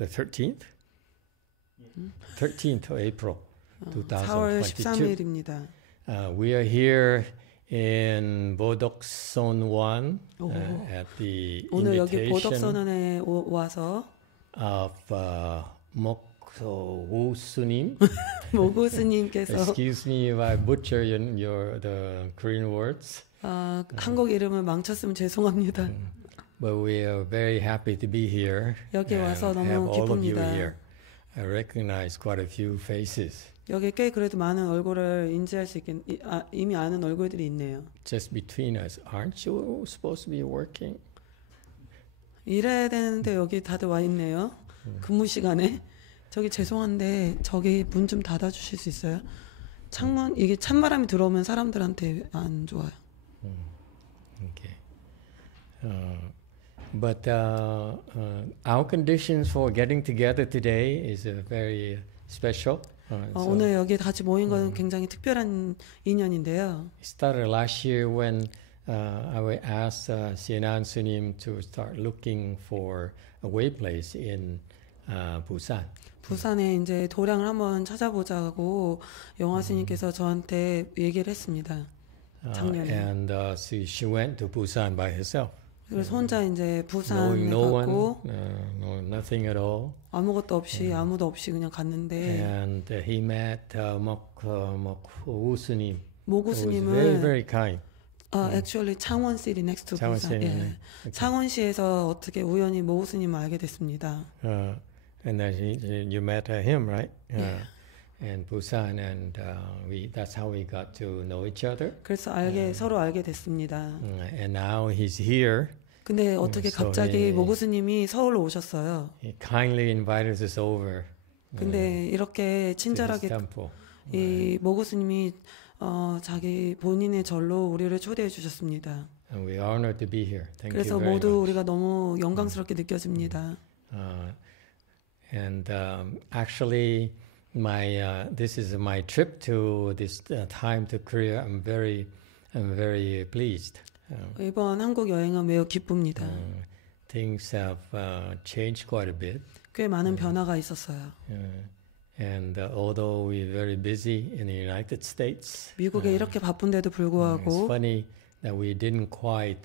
the 13th? 13th of April 4월 2022. 13일입니다. We are here in Bodokson 1 at the 오늘 여기 invitation 보덕선언에 와서 of Mokso Sunim. 모구스님께서 Excuse me if I butcher the Korean words. 한국 이름을 망쳤으면 죄송합니다. But we are very happy to be here. 여기 와서 and have 너무 all of you 기쁩니다. here. I recognize quite a few faces. 여기 꽤 그래도 많은 얼굴을 인지할 수 있긴 이미 아는 얼굴들이 있네요. Just between us, aren't you supposed to be working? 일해야 되는데 여기 다들 와 있네요. 근무 시간에. 저기 죄송한데 저기 문 좀 닫아 주실 수 있어요? 창문 이게 찬바람이 들어오면 사람들한테 안 좋아요. Okay. But our conditions for getting together today is very special. 오늘 여기 같이 모인 건 굉장히 특별한 인연인데요. It started last year when I asked Sienan Sunim to start looking for a way place in Busan. 부산에 이제 도량을 한번 찾아보자고 영화 스님께서 저한테 얘기를 했습니다. 작년에. And so she went to Busan by herself. 그래서 혼자 이제 부산에 Knowing no 갔고 one, knowing nothing at all. 아무것도 없이 아무도 없이 그냥 갔는데 And he met Mokho Sunim. 모구 Who was 스님을 very, very kind. actually 창원 city next to 창원 부산. city, 예. 네. 창원시에서 어떻게 우연히 모구 스님을 알게 됐습니다. And then you met him, right? Yeah. And Busan, and that's how we got to know each other. 그래서 서로 알게 됐습니다. And now he's here. 근데 어떻게 so 갑자기 he- 모구 스님이 서울로 오셨어요. He kindly invited us over 근데 이렇게 to his 친절하게 temple. 이 모구 스님이 자기 본인의 절로 우리를 초대해 주셨습니다. And we're honored to be here. Thank 그래서 you very 모두 much. 우리가 너무 영광스럽게 느껴집니다. And actually, this is my trip to this time to Korea. I'm very pleased. 이번 한국 여행은 매우 기쁩니다. Things have changed quite a bit. 꽤 많은 변화가 있었어요. And although we're very busy in the United States, 미국에 이렇게 바쁜데도 it's 불구하고 funny that we didn't quite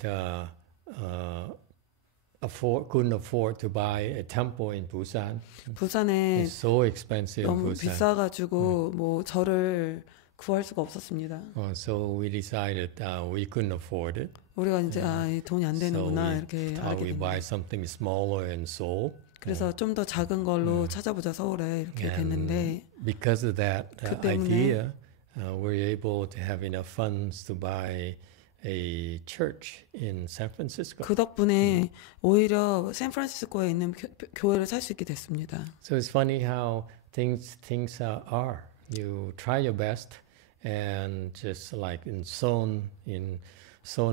couldn't afford to buy a temple in Busan. 부산에 It's so expensive in 너무 Busan. 비싸가지고 뭐 절을 구할 수가 없었습니다. So we decided we couldn't afford it. 우리가 이제 이 돈이 안 So 되는구나 we 이렇게 thought 알게 we 됐네요. buy something smaller in Seoul. 그래서 좀 더 작은 걸로 찾아보자 서울에 이렇게 됐는데 And because of that 그 때문에 idea, we're able to have enough funds to buy a church in San Francisco. 그 덕분에 오히려 샌프란시스코에 있는 교회를 살 수 있게 됐습니다. So it's funny how things are. You try your best, and just like in zone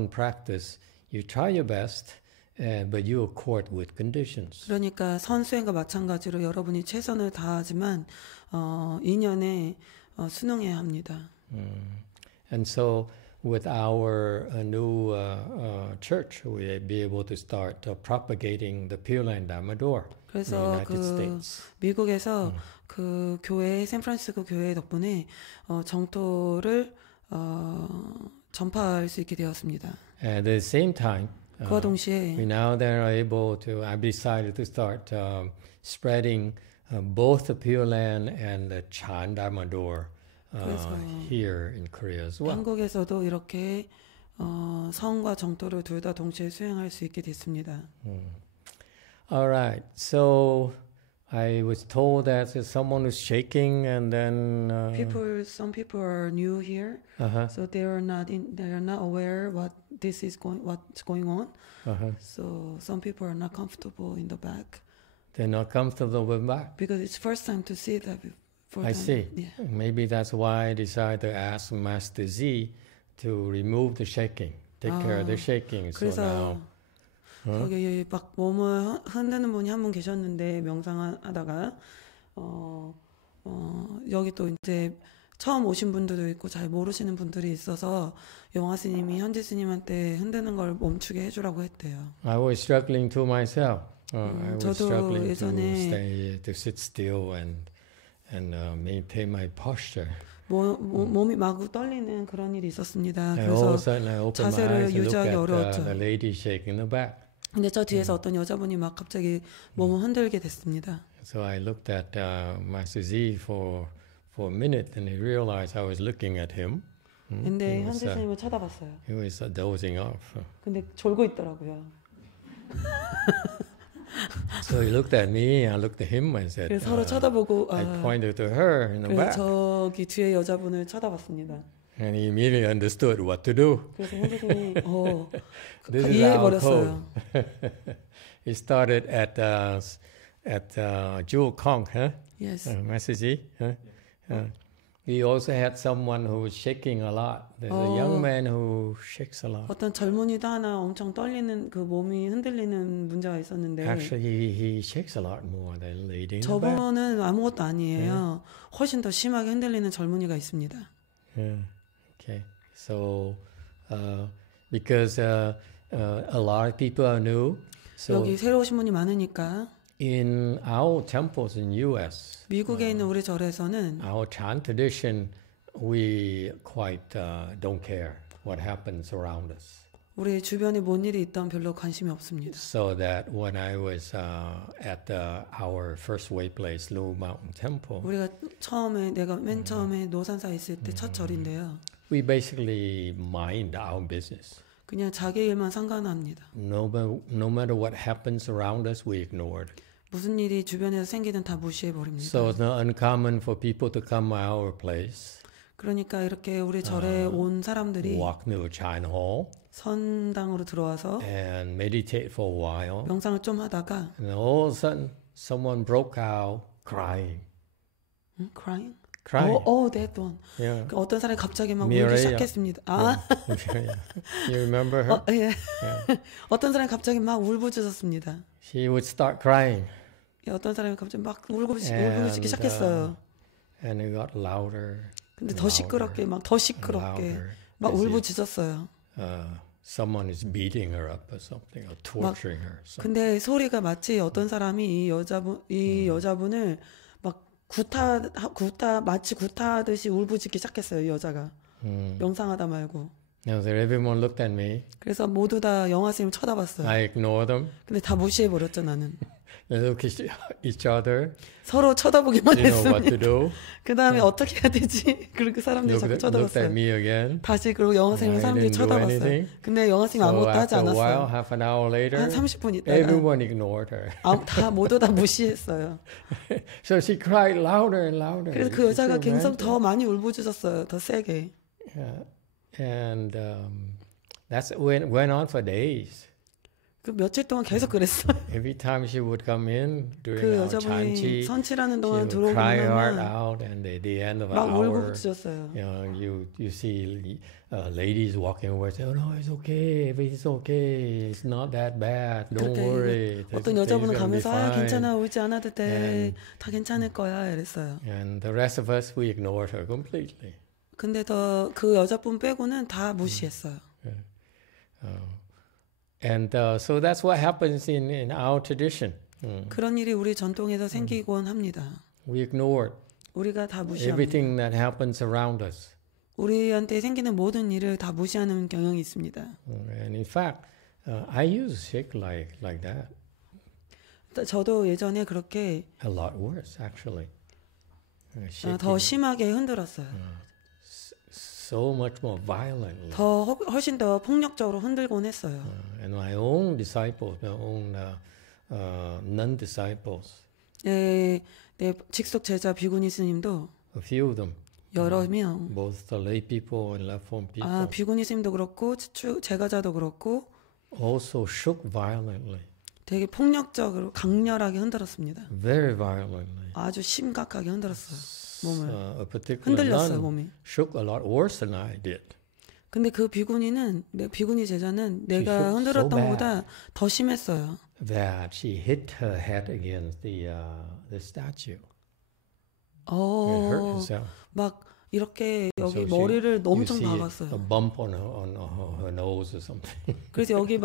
practice, you try your best, but you accord with conditions. 그러니까 선수행과 마찬가지로 여러분이 최선을 다하지만 2년에 순응해야 합니다. And so with our new church, we'll be able to start propagating the Pure Land Amador in the 그래서 United States. 미국에서 그 교회 샌프란시스코 교회 덕분에 정토를 전파할 수 있게 되었습니다. At the same time, 그와 동시에 we now then are able to. I've decided to start spreading both the Pure Land and the Chand Amador here in Korea as well. 한국에서도 이렇게 성과 정토를 둘 다 동시에 수행할 수 있게 됐습니다. All right. So I was told that someone was shaking, and then Some people are new here, so they are not aware what's going on. So some people are not comfortable in the back they're not comfortable with back. because it's first time to see that. I see. Yeah. Maybe that's why I decided to ask Master Z to remove the shaking, take care of the shaking. So 그래서 now, 거기 막 몸을 흔드는 분이 한 분 계셨는데 명상하다가 여기 또 이제 처음 오신 분들도 있고 잘 모르시는 분들이 있어서 영화 스님이 현지 스님한테 흔드는 걸 멈추게 해주라고 했대요. I was struggling to myself. I was 저도 struggling 예전에 to sit still and maintain my posture. 몸이 마구 떨리는 그런 일이 있었습니다. And all of a 그래서 sudden I opened my 자세를 eyes and looked 유지하기 at 어려웠죠. the lady shaking the back. 근데 저 뒤에서 어떤 여자분이 막 갑자기 몸을 흔들게 됐습니다. So I looked at Master Z for a minute, and I realized I was looking at him. 근데 현재 스님을 쳐다봤어요. He was dozing off. 근데 졸고 있더라고요. So he looked at me, I looked at him, and said, 그래서 서로 쳐다보고 I pointed to her in the 그래서 back, 저기 뒤에 여자분을 쳐다봤습니다. and he immediately understood what to do. 그래서 현재 스님이 This is 이해해버렸어요. He started at Jewel Kong, huh? Yes. Master Z, huh? He also had someone who was shaking a lot. There's a young man who shakes a lot. 어떤 젊은이도 하나 엄청 떨리는 그 몸이 흔들리는 문제가 있었는데 Actually, he shakes a lot more than lady in the back. 저분은 아무것도 아니에요. 훨씬 더 심하게 흔들리는 젊은이가 있습니다. Yeah. Okay. So, because a lot of people are new, so 여기 새로 오신 분이 많으니까 in our temples in U.S., 미국에 있는 우리 절에서는 our chant tradition, we quite don't care what happens around us. 우리 주변에 뭔 일이 있던 별로 관심이 없습니다. So that when I was at our first way place, Lu Mountain Temple, 우리가 내가 맨 처음에 노산사에 있을 때 첫 절인데요. we basically mind our business. 그냥 자기 일만 상관합니다. No matter what happens around us, we ignore it. 무슨 일이 주변에서 생기든 다 무시해 버립니다. So it's not uncommon for people to come to our place, 그러니까 이렇게 우리 절에 온 사람들이 walk into a China hall, 선당으로 들어와서 and meditate for a while. 명상을 좀 하다가 And all of a sudden, someone broke out crying. crying? Crying. that one. Yeah. 그 어떤 사람이 갑자기 막 미래야. 울기 시작했습니다. You remember her? 예. 어떤 사람이 갑자기 막 울부짖었습니다. She would start crying. 어떤 사람이 갑자기 막 울부짖기 시작했어요. And it got louder. 근데 더 시끄럽게 더 시끄럽게 막 울부짖었어요. Someone is beating her up or something, or torturing her. 근데 소리가 마치 어떤 사람이 이 여자분을 막 마치 구타하듯이 울부짖기 시작했어요. 이 여자가 명상하다 말고. Now that everyone looked at me, 그래서 모두 다 영화 쌤을 쳐다봤어요. I ignored them. 근데 다 무시해 버렸죠 나는. They look at each other. 서로 쳐다보기만 They know what to 했습니다. do. 그 다음에 어떻게 해야 되지? 그렇게 사람들이 자꾸 Looked at 쳐다봤어요. me again. 다시 그리고 영화 쌤을 I 사람들이 didn't do 쳐다봤어요. anything. 근데 영화 쌤이 So 아무것도 하지 after a while, 않았어요. half an hour later, 한 30분 있다가 everyone ignored her. 모두 다 무시했어요. So she cried louder and louder. 그래서 그 여자가 She 굉장히 romantic. 더 많이 울부짖었어요. 더 세게. Yeah. And that's went on for days. 그 며칠 동안 계속 그랬어요. Every time she would come in during 그 our 여자분이 chanchi, 선치라는 she 동안 would 들어오기만 cry her heart 하면 out, and at the end of an 막 hour, 울부짖었어요. you see ladies walking over and say, "Oh no, it's okay, everything's okay, it's not that bad, don't worry." 어떤 여자분은 가면서 괜찮아, 울지 않아도 돼, 다 괜찮을 거야 이랬어요. And the rest of us, we ignored her completely. 근데 그 여자분 빼고는 다 무시했어요. And so that's what happens in our tradition. 그런 일이 우리 전통에서 생기곤 합니다. We ignored 우리가 다 무시합니다. everything that happens around us. 우리한테 생기는 모든 일을 다 무시하는 경향이 있습니다. And in fact, I used to shake like that. 저도 예전에 그렇게 A lot worse, actually. 더 심하게 흔들었어요. So much more violently. 훨씬 더 폭력적으로 흔들곤 했어요. And my own disciples, my own non-disciples, 내 직속 제자 비구니 스님도 a few of them, 여러 명, both the lay people and left form people, 비구니 스님도 그렇고 제가자도 그렇고 also shook violently. 되게 폭력적으로 강렬하게 흔들었습니다. Very violently. 아주 심각하게 흔들었어요. 몸을 A particular 흔들렸어요. nun 몸이. shook a lot worse than I did. 근데 그 비구니 제자는 내가 shook 흔들었던 so 것보다 더 심했어요. That she hit her head against the statue. And hurt herself. 막 이렇게 여기 So 머리를 you 엄청 see a 박았어요. bump on her nose or something. 그래서 여기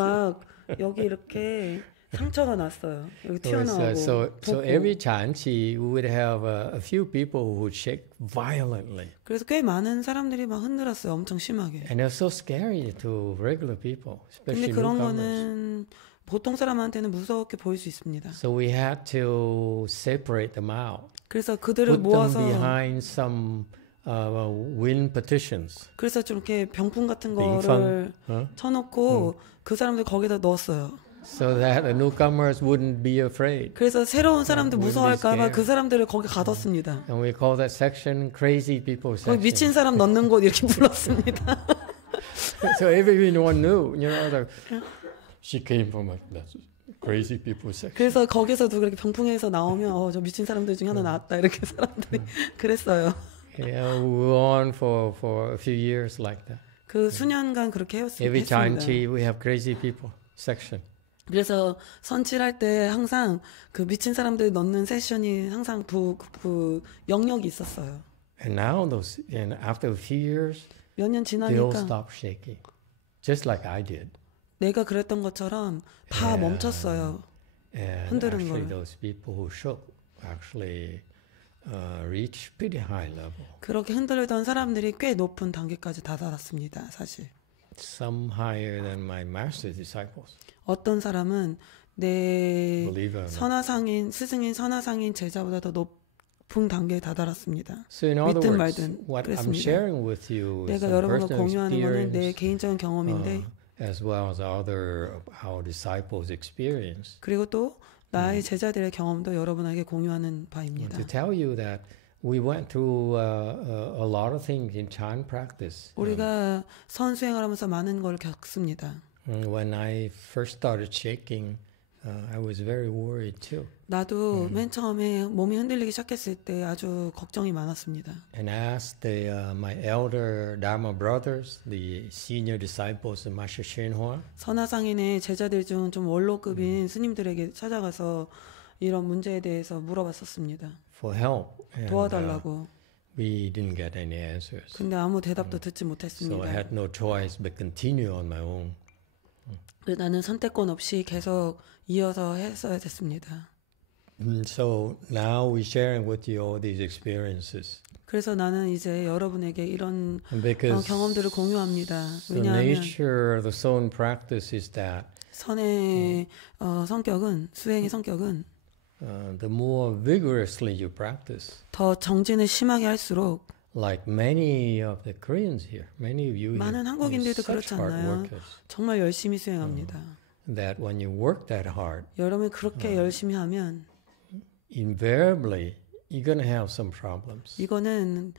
이렇게 상처가 났어요. 여기 It was, 튀어나오고 so 붓고. every time she would have a few people who would shake violently. 그래서 꽤 많은 사람들이 막 흔들었어요. 엄청 심하게. And it was so scary to regular people, 근데 especially 그런 newcomers. 거는 보통 사람한테는 무섭게 보일 수 있습니다. So we had to separate them out, 그래서 그들을 put them 모아서 behind some wind petitions. 그래서 좀 이렇게 병풍 같은 빙판. 거를 Huh? 쳐놓고 그 사람들 거기다 넣었어요. So that the newcomers wouldn't be afraid. 그래서 새로운 사람들 wouldn't be 무서워할까봐 scared. 그 사람들을 거기 가뒀습니다. And we call that section crazy people 거기 section. 미친 사람 넣는 곳 이렇게 불렀습니다. So everyone knew, that she came from that crazy people section. 그래서 거기서도 그렇게 병풍에서 나오면 저 미친 사람들 중에 하나 나왔다 이렇게 사람들이 그랬어요. Yeah, we were on for a few years like that. 그 수년간 그렇게 Every time 했습니다. we have crazy people section. 그래서 선칠할 때 항상 그 미친 사람들 넣는 세션이 항상 그 영역이 있었어요. And now and after a few years, 몇 년 they all 지나니까 stop shaking, just like I did. 내가 그랬던 것처럼 다 Yeah. 멈췄어요. And 흔드는 actually, 걸. those people who shook actually reached pretty high level. 그렇게 흔들던 사람들이 꽤 높은 단계까지 다다랐습니다. 사실. Some higher than my master disciples. 어떤 사람은 내 Believe it or not. 선하상인 스승인 선하상인 제자보다 더 높은 단계에 다다랐습니다. So in other 믿든 words, 말든 what I'm 그랬습니다. sharing with you is 내가 some 여러분과 personal 공유하는 거는 내 experience, 개인적인 경험인데 as well as our disciples' experience. 그리고 또 나의 제자들의 경험도 여러분에게 공유하는 바입니다. To tell you that we went through a lot of things in Chan practice. 우리가 선수행을 하면서 많은 걸 겪습니다. When I first started shaking, I was very worried too. 나도 맨 처음에 몸이 흔들리기 시작했을 때 아주 걱정이 많았습니다. And I asked my elder Dharma brothers, the senior disciples of Master Shenhua, 선하상인의 제자들 중 좀 원로급인 스님들에게 찾아가서 이런 문제에 대해서 물어봤었습니다. for help. And, 도와달라고. we didn't get any answers. 근데 아무 대답도 듣지 So I 못했습니다. had no choice but continue on my own. 그래서 나는 선택권 없이 계속 이어서 했어야 됐습니다. So now we're sharing with you all these experiences. 그래서 나는 이제 여러분에게 이런 Because 경험들을 공유합니다. the 왜냐하면 nature of the Son practice is that 선의 성격은 수행의 성격은 the more vigorously you practice, 더 정진을 심하게 할수록 like many of the Koreans here, many of you here, 많은 한국인들도 you're such 그렇지 hard 않나요? workers, 정말 열심히 수행합니다. that when you work that hard, 여러분이 그렇게 열심히 하면 invariably you're going to have some problems. 이거는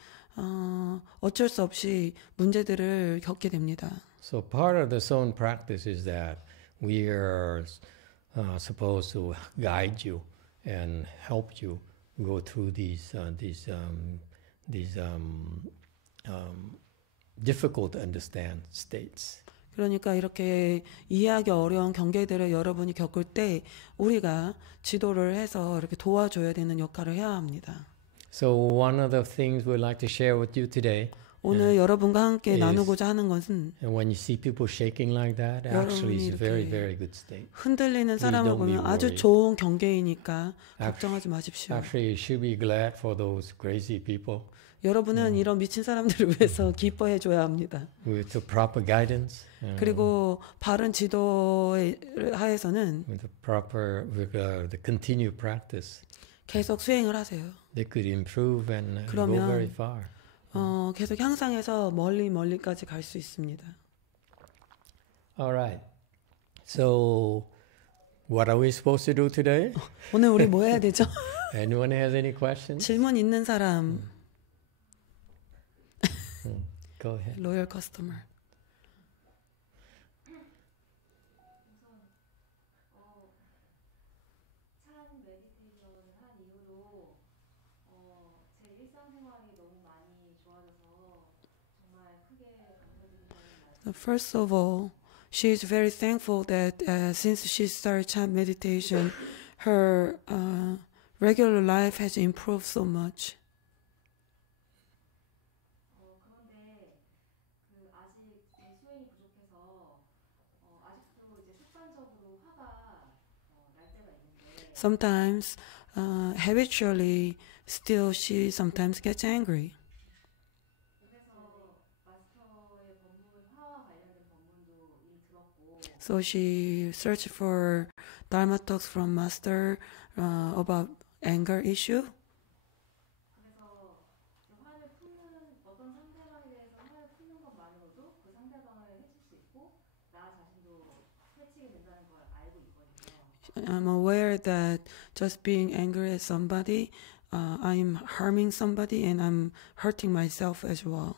어쩔 수 없이 문제들을 겪게 됩니다. So part of the Son practice is that we are supposed to guide you and help you go through these difficult to understand states. 그러니까 이렇게 이해하기 어려운 경계들을 여러분이 겪을 때 우리가 지도를 해서 이렇게 도와줘야 되는 역할을 해야 합니다. So one of the things we'd like to share with you today, 오늘 여러분과 함께 is- 나누고자 하는 것은 and when you see people shaking like that, actually it's a very, 이렇게 very good state. 흔들리는 사람을 don't be 보면 아주 worried. 좋은 경계이니까 걱정하지 마십시오. Actually, you should be glad for those crazy people 여러분은 이런 미친 사람들을 위해서 기뻐해 줘야 합니다. with the proper guidance, 그리고 바른 지도에 하에서는 with the continued practice. 계속 수행을 하세요. They could improve and go 그러면- very far. 계속 향상해서 멀리까지 갈 수 있습니다. All right. So, what are we supposed to do today? 오늘 우리 뭐 해야 되죠? Anyone has any questions? 질문 있는 사람, Go ahead. 로열 커스터머. 찬 메디테이션을 한 이후로 제 일상생활이 너무 많이 좋아져서 정말 크게 감사드린다는 말씀. First of all, she is very thankful that since she started chant meditation, her regular life has improved so much. 그런데 아직 제 수행이 부족해서 아직도 이제 습관적으로 화가 sometimes habitually still she sometimes gets angry. 그래서 마스터의 법문, 화와 관련된 법문도 이미 들었고, So she searched for Dharma talks from master about anger issue. 그래서 그 화를 푸는 어떤 상대방에 대해서 화를 푸는 것만으로도 그 상대방을 해칠 수 있고 나 자신도 해치게 된다는 걸 알고 있거든요. I'm aware that just being angry at somebody, I'm harming somebody and I'm hurting myself as well.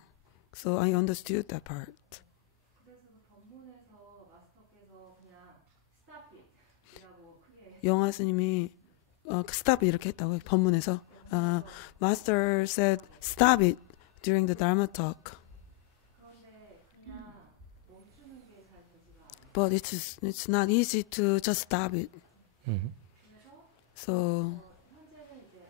So I understood that part. 그래서 그 법문에서 마스터께서 그냥 stop it이라고 크게 영화 스님이 stop 이렇게 했다고요. 법문에서. Master said stop it during the Dharma talk. 그런데 그냥 멈추는 게 잘 되지가 않아요. But it's not easy to just stop it. 그래서 So 현재는 이제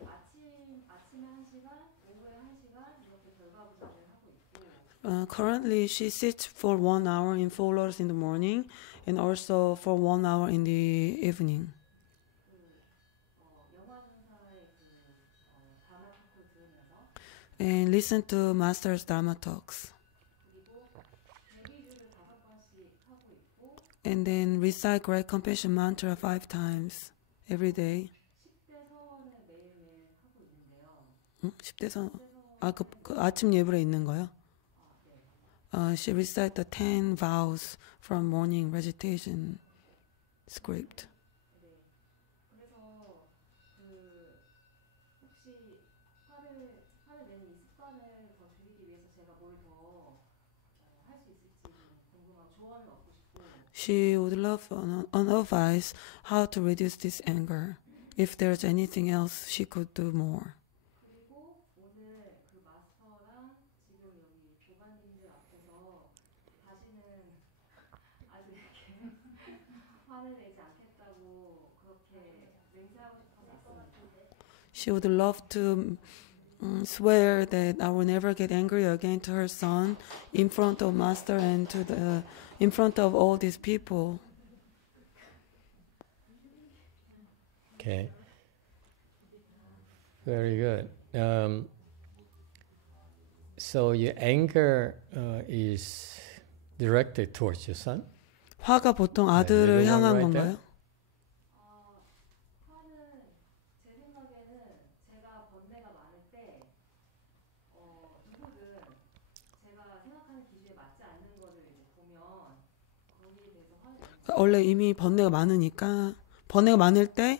아침에 1시간, 오후에 1시간 이렇게 결과부전을 하고 있고 currently she sits for 1 hour in Four Lotus in the morning and also for 1 hour in the evening. 영화준사의 다마 토크를 들으면서 And listen to Master's Dharma talks. 그리고 대기주를 5번씩 하고 있고 And then recite Great Compassion Mantra 5 times every day. 10대 서원을 매일매일 하고 있는데요. 10대 선, 그 아침 예불에 있는 거요? She recited the 10 vows from morning recitation script. 네. 그래서 그 혹시 화를 내는 이 습관을 더 줄이기 위해서 제가 뭘 더 할 수 있을지 좀 궁금한 조언을 얻고 싶고 She would love an advice how to reduce this anger. If there's anything else she could do more. 그리고 오늘 그 마스터랑 지금 여기 교관님들 앞에서 다시는 아주 이렇게 화를 내지 않겠다고 그렇게 맹세하고 싶어서 왔습니다. She would love to swear that I will never get angry again to her son in front of Master and in front of all these people. Okay. Very good. So your anger is directed towards your son? 화가 보통 아들을 little one 향한 right 건가요? 화는 제 생각에는 제가 번뇌가 많을 때 누구든 제가 생각하는 기준에 맞지 않는 거를 이제 보면 거기에 대해서 화를 내는 원래 이미 번뇌가 많을 때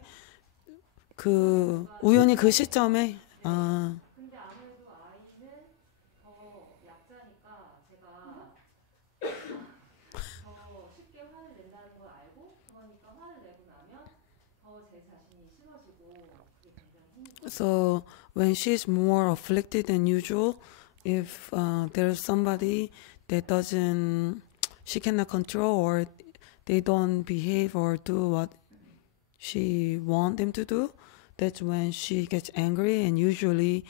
그 우연히 그 시점에 근데 아무래도 아이는 더 약자니까 제가 더 쉽게 화를 낸다는 걸 알고 그러니까 화를 내고 나면 더 제 자신이 싫어지고 그게 굉장히 힘들어요. So when she's more afflicted than usual, if there's somebody that she cannot control or they don't behave or do what she want them to do, that's when she gets angry. And usually,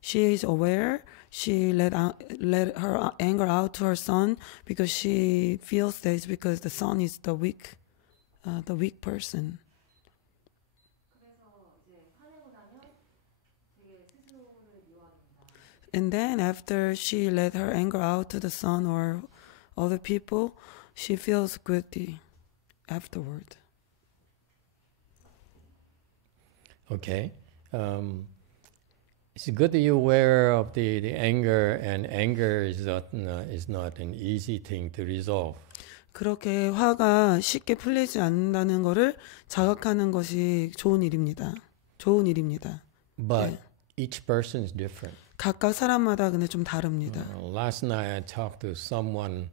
she is aware. She let her anger out to her son because she feels that it's because the son is the weak person. 그래서 이제 화내고 나면 되게 스스로를 미워합니다. And then after she let her anger out to the son or other people, she feels guilty afterward. Okay. It's good that you're aware of the anger, and anger is not an easy thing to resolve. 그렇게 화가 쉽게 풀리지 않는다는 것을 자각하는 것이 좋은 일입니다. But each person is different. 각각 사람마다 근데 좀 다릅니다. Last night I talked to someone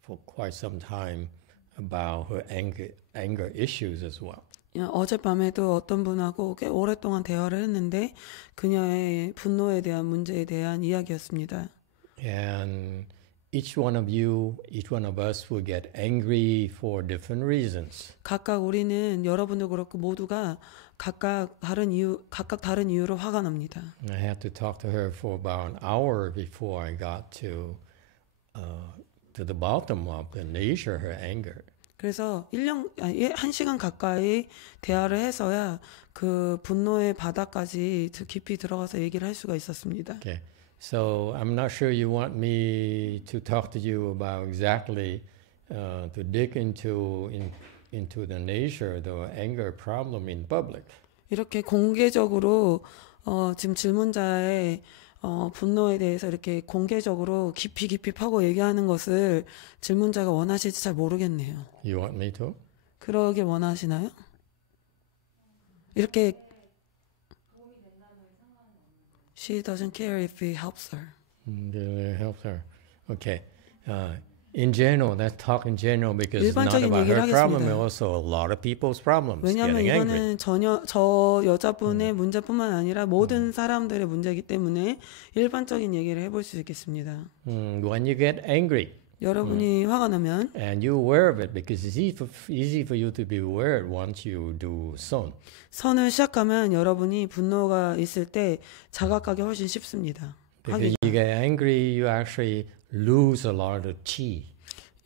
for quite some time about her anger issues as well. 어젯밤에도 어떤 분하고 꽤 오랫동안 대화를 했는데 그녀의 분노에 대한 문제에 대한 이야기였습니다. And each one of us will get angry for different reasons. 각각 우리는 여러분도 그렇고 모두가 각각 다른 이유로 화가 납니다. I had to talk to her for about an hour before I got to the bottom of the nature of her anger. 그래서 1시간 가까이 대화를 해서야 그 분노의 바닥까지 깊이 들어가서 얘기를 할 수가 있었습니다. Okay. So I'm not sure you want me to talk to you about exactly to dig into the nature, the anger problem in public. 이렇게 공개적으로 지금 질문자의 분노에 대해서 이렇게 공개적으로 깊이 파고 얘기하는 것을 질문자가 원하실지 잘 모르겠네요. You want me to? 그러길 원하시나요? 이렇게 She doesn't care if it helps her. It helps her. Okay. In general, let's talk in general because it's not 일반적인 about 얘기를 her problem, 하겠습니다. it's also a lot of people's problems. 왜냐하면 Getting angry. 이거는 전혀 저 여자분의 문제뿐만 아니라 모든 사람들의 문제이기 때문에 일반적인 얘기를 해볼 수 있겠습니다. When you get angry, 여러분이 화가 나면 and you're aware of it because it's easy for you to be aware once you do son. 선을 시작하면 여러분이 분노가 있을 때 자각하기 훨씬 쉽습니다. Because you get angry, you actually lose a lot of chi.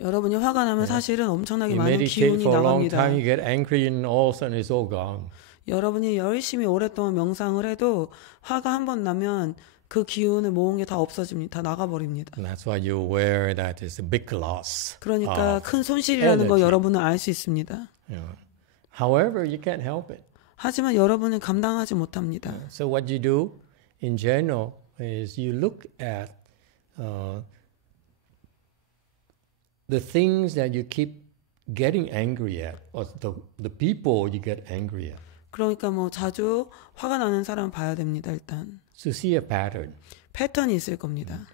여러분이 화가 나면 사실은 엄청나게 You 많은 meditate 기운이 for a long 나갑니다. time, you get angry, and all of a sudden it's all gone. 여러분이 열심히 오랫동안 명상을 해도 화가 한 번 나면 그 기운을 모은 게 다 없어집니다. 다 나가버립니다. And that's why you're aware that it's a big loss. 그러니까 큰 손실이라는 거 energy. 여러분은 알 수 있습니다. However, you can't help it. 하지만 여러분은 감당하지 못합니다. So what you do in general is you look at the things that you keep getting angry at, or the people you get angry at. 그러니까 뭐 자주 화가 나는 사람 봐야 됩니다. 일단 To see a pattern. 패턴이 있을 겁니다.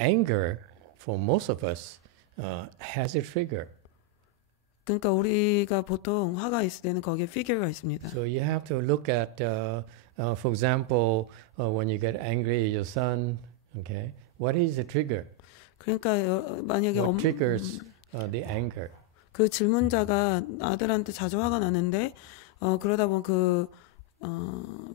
Anger, for most of us, has a trigger. 그러니까 우리가 보통 화가 있을 때는 거기에 피규어가 있습니다. So you have to look at, for example, when you get angry at your son, okay, what is the trigger? 그러니까 만약에 What triggers the anger? 그 질문자가 아들한테 자주 화가 나는데 그러다 보면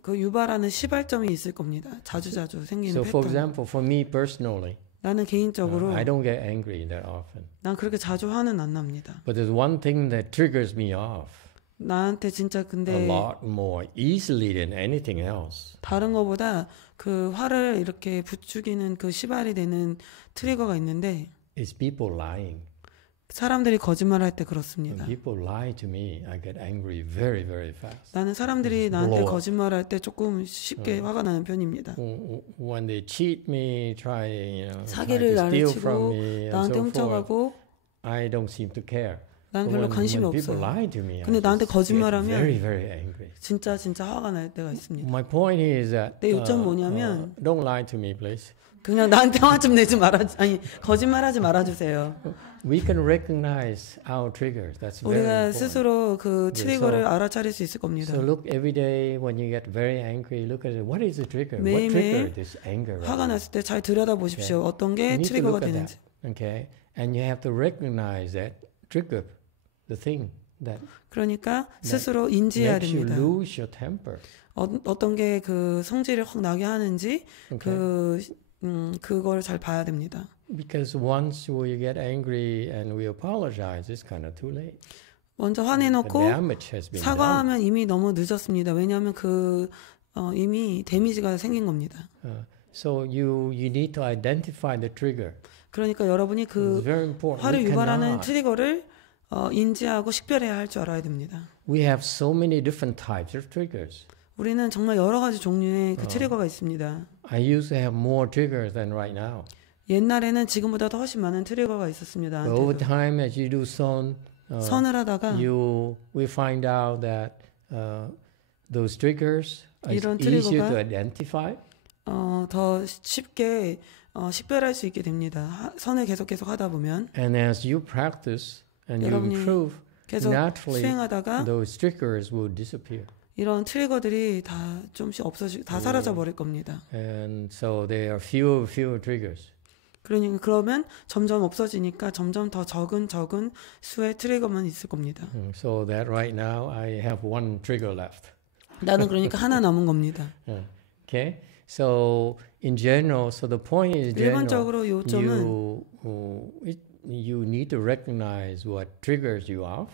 그 유발하는 시발점이 있을 겁니다. 자주 생기는 So, for 패턴. example, for me personally, 나는 개인적으로 I don't get angry that often. 난 그렇게 자주 화는 안 납니다. But there's one thing that triggers me off 나한테 진짜 a 근데 lot more easily than anything else. 다른 거보다 그 화를 이렇게 부추기는 그 시발이 되는 트리거가 있는데 It's people lying. 사람들이 거짓말할 때 When 그렇습니다. people lie to me, I get angry very, very fast. 나는 사람들이 나한테 blow up. 거짓말할 때 조금 쉽게 화가 나는 편입니다. When they cheat me, try to 사기를 나를 steal 치고 from me, and 나한테 so forth, 훔쳐가고 I don't seem to care. 난 But 별로 when 관심이 people 없어요. lie to me, I 근데 나한테 just get 거짓말하면 very, very angry. 진짜 화가 날 때가 있습니다. My point is that 내 요점 뭐냐면 don't lie to me, please. 그냥 나한테 화 좀 내지 거짓말하지 말아주세요. We can recognize our triggers. That's very 우리가 important. 스스로 그 트리거를 so- 알아차릴 수 있을 겁니다. So look every day when you get very angry, look at it. What is the trigger? What 매일매일 triggered this anger? right 화가 now? 났을 때 잘 들여다 보십시오. Okay. 어떤 You 게 need to 트리거가 look at 되는지. that. Okay, and you have to recognize that trigger, the thing that 그러니까 스스로 인지해야 makes you 됩니다. lose your temper. 어떤 게 그 성질을 확 나게 하는지 Okay. 그걸 잘 봐야 됩니다. Because once we get angry and we apologize, it's kind of too late. 먼저 The 화내놓고 damage has been done. 사과하면 이미 너무 늦었습니다. 왜냐하면 이미 데미지가 생긴 겁니다. So you need to identify the trigger. 그러니까 여러분이 It's very important. 화를 We 유발하는 cannot. 트리거를 인지하고 식별해야 할 줄 알아야 됩니다. We have so many different types of triggers. 우리는 정말 여러 가지 종류의 그 트리거가 있습니다. I used to have more triggers than right now. 옛날에는 지금보다도 훨씬 많은 트리거가 있었습니다. But over time, as you do son, 선을 하다가 we find out that those triggers are 이런 easier 트리거가 to identify. 더 쉽게 식별할 수 있게 됩니다. 선을 계속 하다 보면 And as you practice and you 여러분이 improve, 계속 naturally 수행하다가 those triggers will disappear. 이런 트리거들이 다 좀씩 다 사라져 버릴 겁니다. And so there are fewer triggers. 그러면 점점 없어지니까 점점 더 적은 수의 트리거만 있을 겁니다. So that right now I have one trigger left. 나는 그러니까 하나 남은 겁니다. Okay, so in general, so the point is general. 일반적으로 요점은 you need to recognize what triggers you off.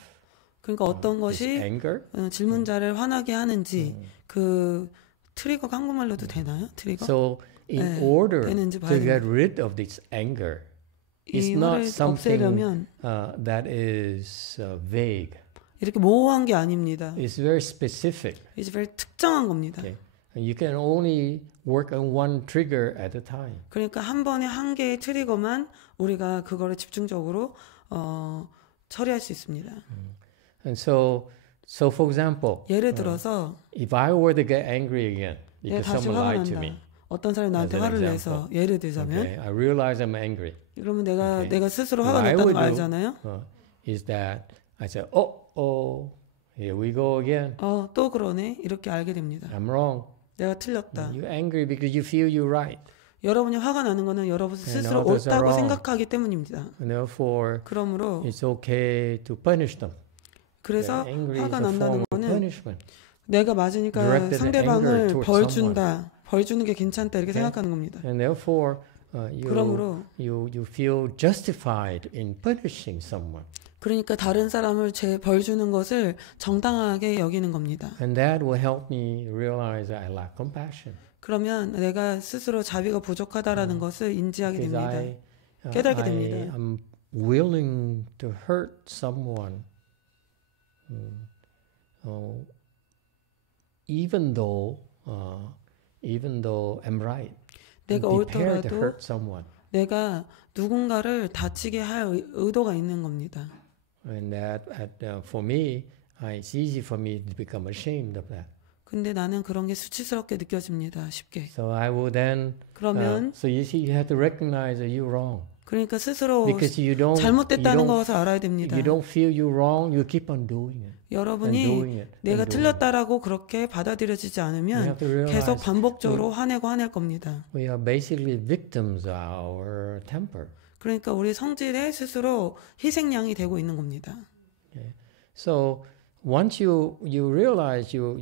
그러니까 어떤 Is 것이 anger. 질문자를 화나게 하는지 그 트리거가 한국말로도 되나요? 트리거? So in 네, order 되는지 to 봐야 get 됩니다. rid of this anger, it's 이 not 화를 something 없애려면 that is vague. 이렇게 모호한 게 아닙니다. It's very specific. 이제 very 특정한 겁니다. Okay. You can only work on one trigger at a time. 그러니까 한 번에 한 개의 트리거만 우리가 그거를 집중적으로 처리할 수 있습니다. And so for example, 예를 들어서 if I were to get angry again 내가 because 다시 someone 화가 lied to 난다. me, 어떤 사람이 나한테 As an 화를 example. 내서 예를 들자면 okay, I realize I'm angry. 그러면 내가 Okay. 스스로 What 화가 I 났다는 would 거 do, 알잖아요. Is that I say, oh, here we go again. 또 그러네. 이렇게 알게 됩니다. I'm wrong. 내가 틀렸다. You're angry because you feel you're right. 여러분이 화가 나는 거는 여러분 스스로 others are 옳다고 wrong. 생각하기 때문입니다. And therefore, 그러므로 it's okay to punish them. 그래서 Angry is 화가 a form 난다는 of 거는 punishment. 내가 맞으니까 Directed 상대방을 anger towards 벌 준다. 벌 주는 게 괜찮다 이렇게 Okay. 생각하는 겁니다. And therefore, 그러므로 you feel justified in punishing someone. 그러니까 다른 사람을 벌 주는 것을 정당하게 여기는 겁니다. And that will help me realize I lack compassion. 그러면 내가 스스로 자비가 부족하다라는 것을 인지하게 Because 됩니다. I 깨닫게 됩니다. am willing to hurt someone even though I'm right. 내가 I'm prepared to 옳더라도 hurt someone. 내가 누군가를 다치게 할 의도가 있는 겁니다. And that for me, it's easy for me to become ashamed of that. 근데 나는 그런 게 수치스럽게 느껴집니다. 쉽게. So I will then. 그러면 So you see, you have to recognize that you're wrong. 그러니까 스스로 Because you don't. 잘못됐다는 you don't, 것을 알아야 됩니다. you don't feel you're wrong. You keep on doing it. 여러분이 and doing it. 내가 and doing it. 틀렸다라고 그렇게 받아들여지지 You 않으면 have to realize 계속 반복적으로 화내고 화낼 겁니다. we are basically victims of our temper. 그러니까 우리 성질에 스스로 희생양이 되고 있는 겁니다. Okay. So once you realize you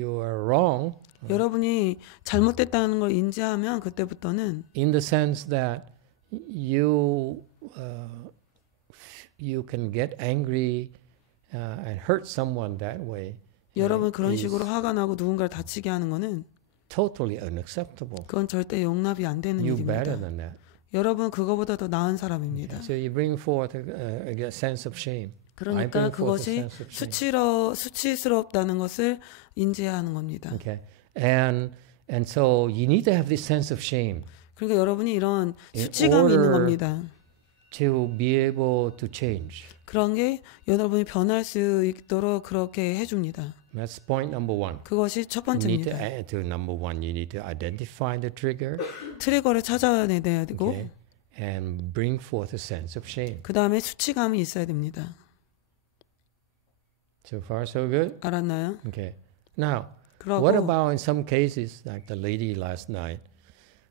are wrong, 여러분이 잘못됐다는 걸 인지하면 그때부터는 in the sense that you can get angry and hurt someone that way. 여러분 그런 is 식으로 화가 나고 누군가를 다치게 하는 거는 totally unacceptable. 그건 절대 용납이 안 되는 You better 일입니다. than that. 여러분 그거보다 더 나은 사람입니다. So you bring forth a sense of shame. I 그러니까 bring forth a 그것이 sense of shame. 수치스럽다는 것을 인지해야 하는 겁니다. Okay, and so you need to have this sense of shame 그러니까 여러분이 이런 In 수치감이 있는 order 겁니다. to be able to change. 그런 게 여러분이 변할 수 있도록 그렇게 해줍니다. That's point number one. 그것이 첫 You need 번째입니다. to number one. You need to identify the trigger, 트리거를 찾아내야 되고 okay, and bring forth a sense of shame. 그 다음에 수치감이 있어야 됩니다. So far, so good. 알았나요? Okay. Now, 그러고 what about in some cases, like the lady last night?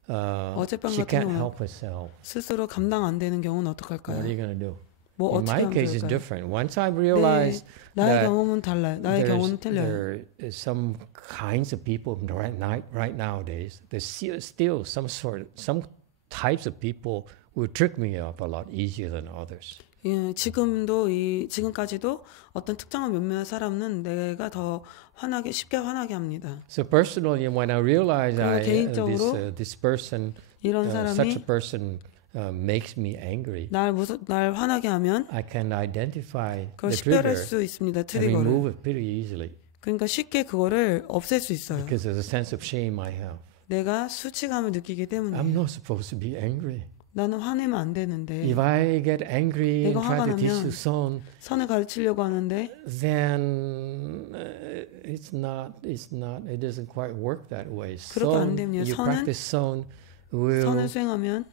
어젯밤 She 같은 can't 경우는 help herself. 스스로 감당 안 되는 경우는 What 어떡할까요? are you going to do? 뭐 In 어떻게 my 하면 case, it's 될까요? different. Once I realized 나의 that 경험은 달라요. 나의 경우는 틀려요. there is some kinds of people right nowadays. There's still some types of people who trick me up a lot easier than others. 예, 지금까지도 어떤 특정한 몇몇 사람은 내가 더 쉽게 화나게 합니다. So personally, when I realize 개인적으로 this person, 이런 such 사람이 a person makes me angry, 날 화나게 하면 I can identify 그걸 the 식별할 trigger 수 있습니다. and 트리거를. remove it pretty easily 그러니까 쉽게 그거를 없앨 수 있어요. because there's a sense of shame I have. 내가 수치감을 느끼기 I'm 때문에 not supposed to be angry. 나는 화내면 안 되는데 If I get angry and 내가 try 화가 to teach 나면 the son, 선을 가르치려고 하는데 then it doesn't quite work that way. 그렇게 안 Son, 됩니다. you 선은 practice son will 선을 수행하면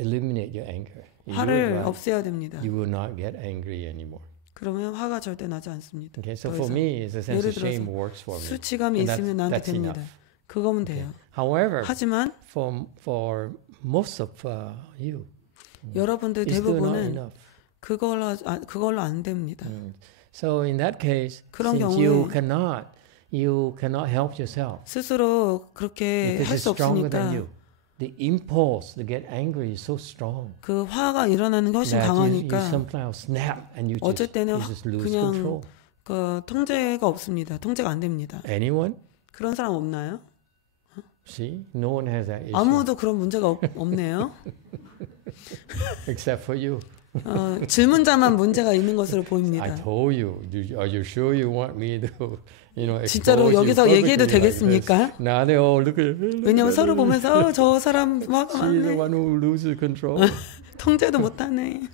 eliminate your anger. 화를 없애야 됩니다. You will not get angry anymore. 그러면 화가 절대 나지 않습니다. Okay, so 더 for 이상. me, it's a sense 예를 of shame 들어서 works for me. 수치감이 And 있으면 나한테 that's 됩니다. enough. 그거면 돼요. However, 하지만 for most of you, 여러분들 it's still not 대부분은 enough. 그걸로 안 됩니다. So in that case, 그런 since 경우에 you cannot help yourself 스스로 그렇게 because 할 it's 수 stronger than 없으니까 you. the impulse to get angry is so strong 그 화가 일어나는 게 훨씬 that you 강하니까 sometimes snap and 어쩔 때는 you just lose 그냥 control. 그 통제가 없습니다. 통제가 안 됩니다. Anyone? 그런 사람 없나요? See, no one has that issue 아무도 그런 문제가 없네요. except for you. 질문자만 문제가 있는 것으로 I 보입니다. told you. Are you sure you want me to, 진짜로 expose 여기서 you 얘기해도 publicly like 되겠습니까? this? Now they all look at. 왜냐면 서로 보면서 저 사람 화가 She's the 많네. one who loses control. 통제도 못하네.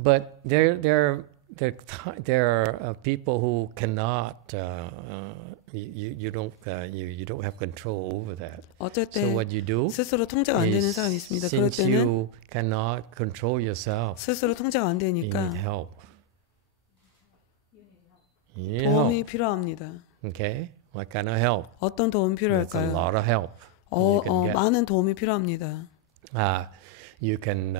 But there are people who cannot. You don't have control over that. 어쩔 So 때 what you do 스스로 통제가 안 되는 is, 사람이 있습니다. 그럴 since 때는 you cannot control yourself, 스스로 통제가 안 you 되니까 need help. You need 도움이 help. 필요합니다. Okay, what kind of help? 어떤 도움이 There's a 필요할까요? lot of help. you can get. 많은 도움이 필요합니다. You can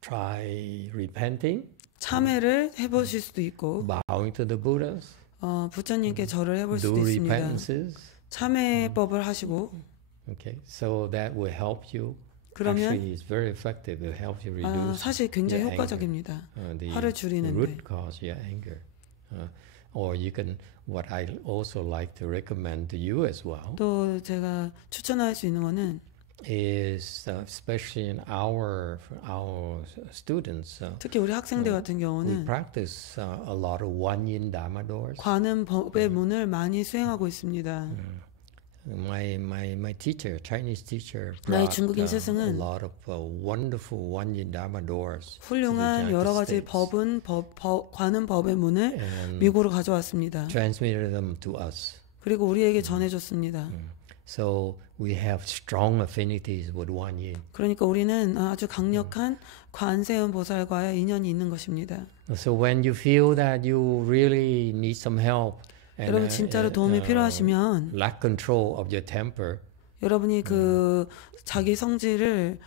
try repenting, 참회를 해보실 수도 있고 bowing to the Buddhas, 부처님께 절을 해볼 do 수도 있습니다. repentances. 참회법을 하시고 Okay, so that will help you. 그러면 Actually, it's very effective. It helps you reduce 사실 굉장히 your anger. 효과적입니다. The 화를 줄이는데. root cause your anger. Or you can. What I also like to recommend to you as well 또 제가 추천할 수 있는 거는 is, especially in our students, 특히 우리 학생들 같은 we 경우는 practice a lot of one-yin dharma doors. 관음 법의 문을 많이 수행하고 있습니다. My teacher, Chinese teacher, 나의 brought 중국인 a 스승은 lot of wonderful one-yin dharma doors. 훌륭한 여러 가지 법은 관음 법의 문을 and 미국으로 가져왔습니다. transmitted them to us. 그리고 우리에게 전해줬습니다. So we have strong affinities with one-yin. 그러니까 우리는 아주 강력한 관세음 보살과의 인연이 있는 것입니다. So when you feel that you really need some help, and, 여러분 진짜로 도움이 필요하시면 lack control of your temper, 여러분이 그 자기 성질을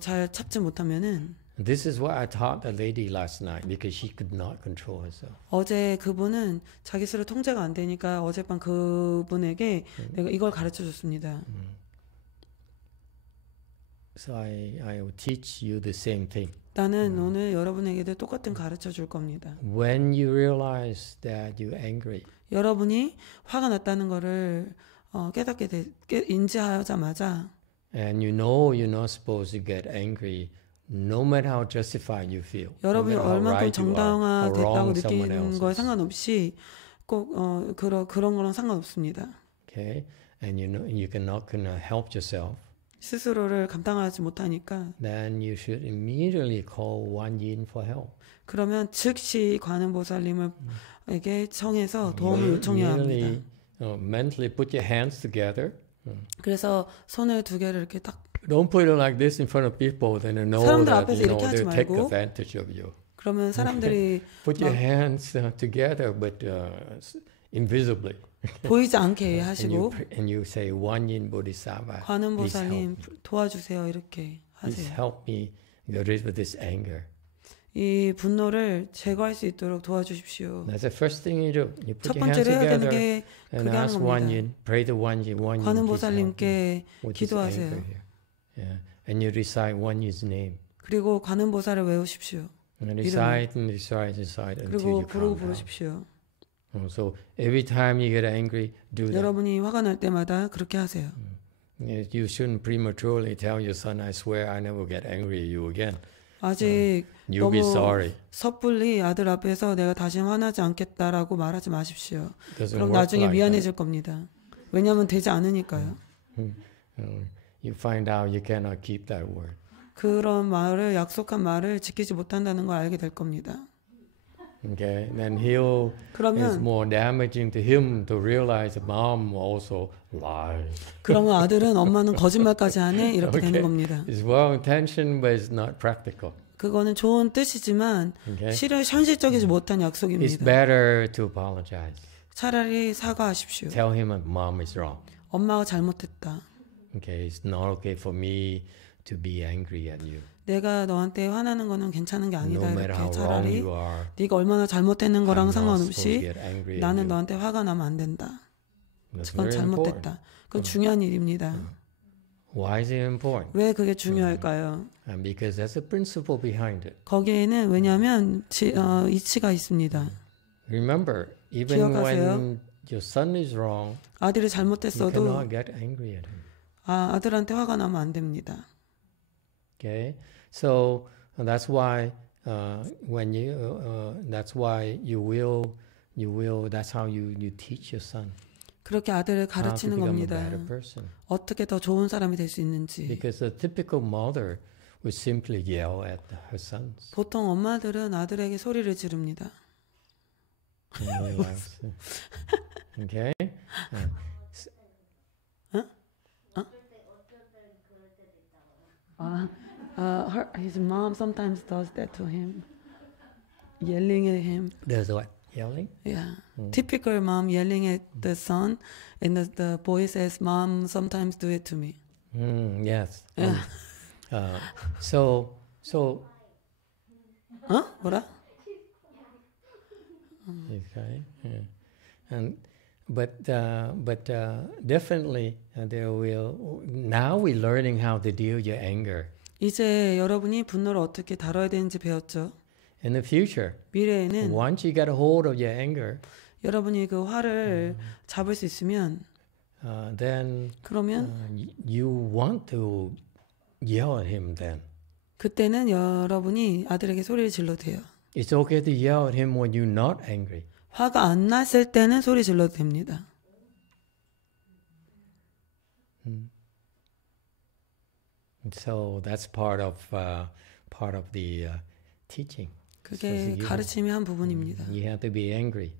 잘 참지 못하면은 this is what I taught the lady last night because she could not control herself. 어제 그분은 자기 스스로 통제가 안 되니까 어젯밤 그분에게 내가 이걸 가르쳐 줬습니다. So I will teach you the same thing. 나는 오늘 여러분에게도 똑같은 가르쳐 줄 겁니다. When you realize that you're angry, 여러분이 화가 났다는 거를 인지하자마자 and you know you're not supposed to get angry, no matter how justified you feel, 여러분이 no matter how 얼만큼 right you are, how 정당화됐다고 wrong someone 느끼는 else 거에 is. 상관없이 꼭 그런 거랑 상관없습니다. Okay, and you know you cannot help yourself. 스스로를 감당하지 못하니까 Then you should immediately call one yin for help. 그러면 즉시 관음보살님에게 청해서 도움을 요청해야 합니다. Mentally put your hands together. 그래서 손을 두 개를 이렇게 딱 Don't put it like this in front of people. Then you know 사람들 that 앞에서 you know 이렇게 하지 they'll take 말고. advantage of you. 그러면 사람들이 Put your hands together, but invisibly. 보이지 않게 And 하시고 you say one yin bodhisattva. 관음보살님 도와주세요 이렇게 Please 하세요. help me get rid of this anger. 이 분노를 제거할 수 있도록 도와주십시오. That's the first thing you do. You 첫 put your hands 번째로 해야 되는 together 게 and 그게 하는 ask one 겁니다. yin. Pray to one yin. One yin. please help me 관음보살님께 with this 기도하세요. anger here. Yeah. And you recite one yin's name. 그리고 관음보살을 외우십시오. And recite and recite until 그리고 you 부르고 calm down. 부르십시오. So every time you get angry, do that. 여러분이 화가 날 때마다 그렇게 하세요. You shouldn't prematurely tell your son, I swear I never get angry at you again. 아직 You'll be 너무 sorry. 섣불리 아들 앞에서 내가 다시 화나지 않겠다라고 말하지 마십시오. Doesn't 그럼 work 나중에 like 미안해질 겁니다. 왜냐하면 되지 않으니까요. You find out you cannot keep that word. 그런 말을 약속한 말을 지키지 못한다는 걸 알게 될 겁니다. Okay, then it's 그러면 more damaging to him to realize that mom also lies. 그러면 아들은 엄마는 거짓말까지 하네 이렇게 되는 Okay. 겁니다. It's well intentioned, but it's not practical. 그거는 좋은 뜻이지만 Okay, 실은 현실적이지 못한 it's 약속입니다. better to apologize. 차라리 사과하십시오. Tell him that mom is wrong. 엄마가 잘못했다. Okay, it's not okay for me to be angry at you. 내가 너한테 화나는 거는 괜찮은 게 No 아니다. matter 이렇게 how wrong 차라리 you are, 네가 얼마나 잘못했는 I'm 거랑 not supposed to 상관없이 get angry at 나는 you. 너한테 화가 나면 안 된다. That's 그건 very important. 잘못됐다. 그건 중요한 일입니다. Why is it important? 왜 그게 중요할까요? Because there's a principle behind it. 거기에는 왜냐하면 이치가 있습니다. Remember, even 기억하세요. when your son is wrong, 아들이 you 잘못했어도 cannot get angry at him. 아들한테 화가 나면 안 됩니다. Okay, so that's why that's why you will. That's how you teach your son 그렇게 아들을 how to 가르치는 become 겁니다. a better person. 어떻게 더 좋은 사람이 될 수 있는지. Because a typical mother would simply yell at her sons. 보통 엄마들은 아들에게 소리를 지릅니다. And he laughs. Okay. His mom sometimes does that to him, yelling at him. There's what? Yelling? Yeah, typical mom yelling at the son, and the boy says, "Mom sometimes do it to me." Yes. Yeah. So 뭐라? okay. Yeah. And but definitely there will. Now we're learning how to deal with your anger. 이제 여러분이 분노를 어떻게 다뤄야 되는지 배웠죠. In the future, 미래에는 once you get a hold of your anger, 여러분이 그 화를 잡을 수 있으면 then 그러면 you want to yell at him. Then 그때는 여러분이 아들에게 소리를 질러도 돼요. it's okay to yell at him when you're not angry. 화가 안 났을 때는 소리 질러도 됩니다. So that's part of the teaching. 그게 가르침의 한 부분입니다. You have to be angry.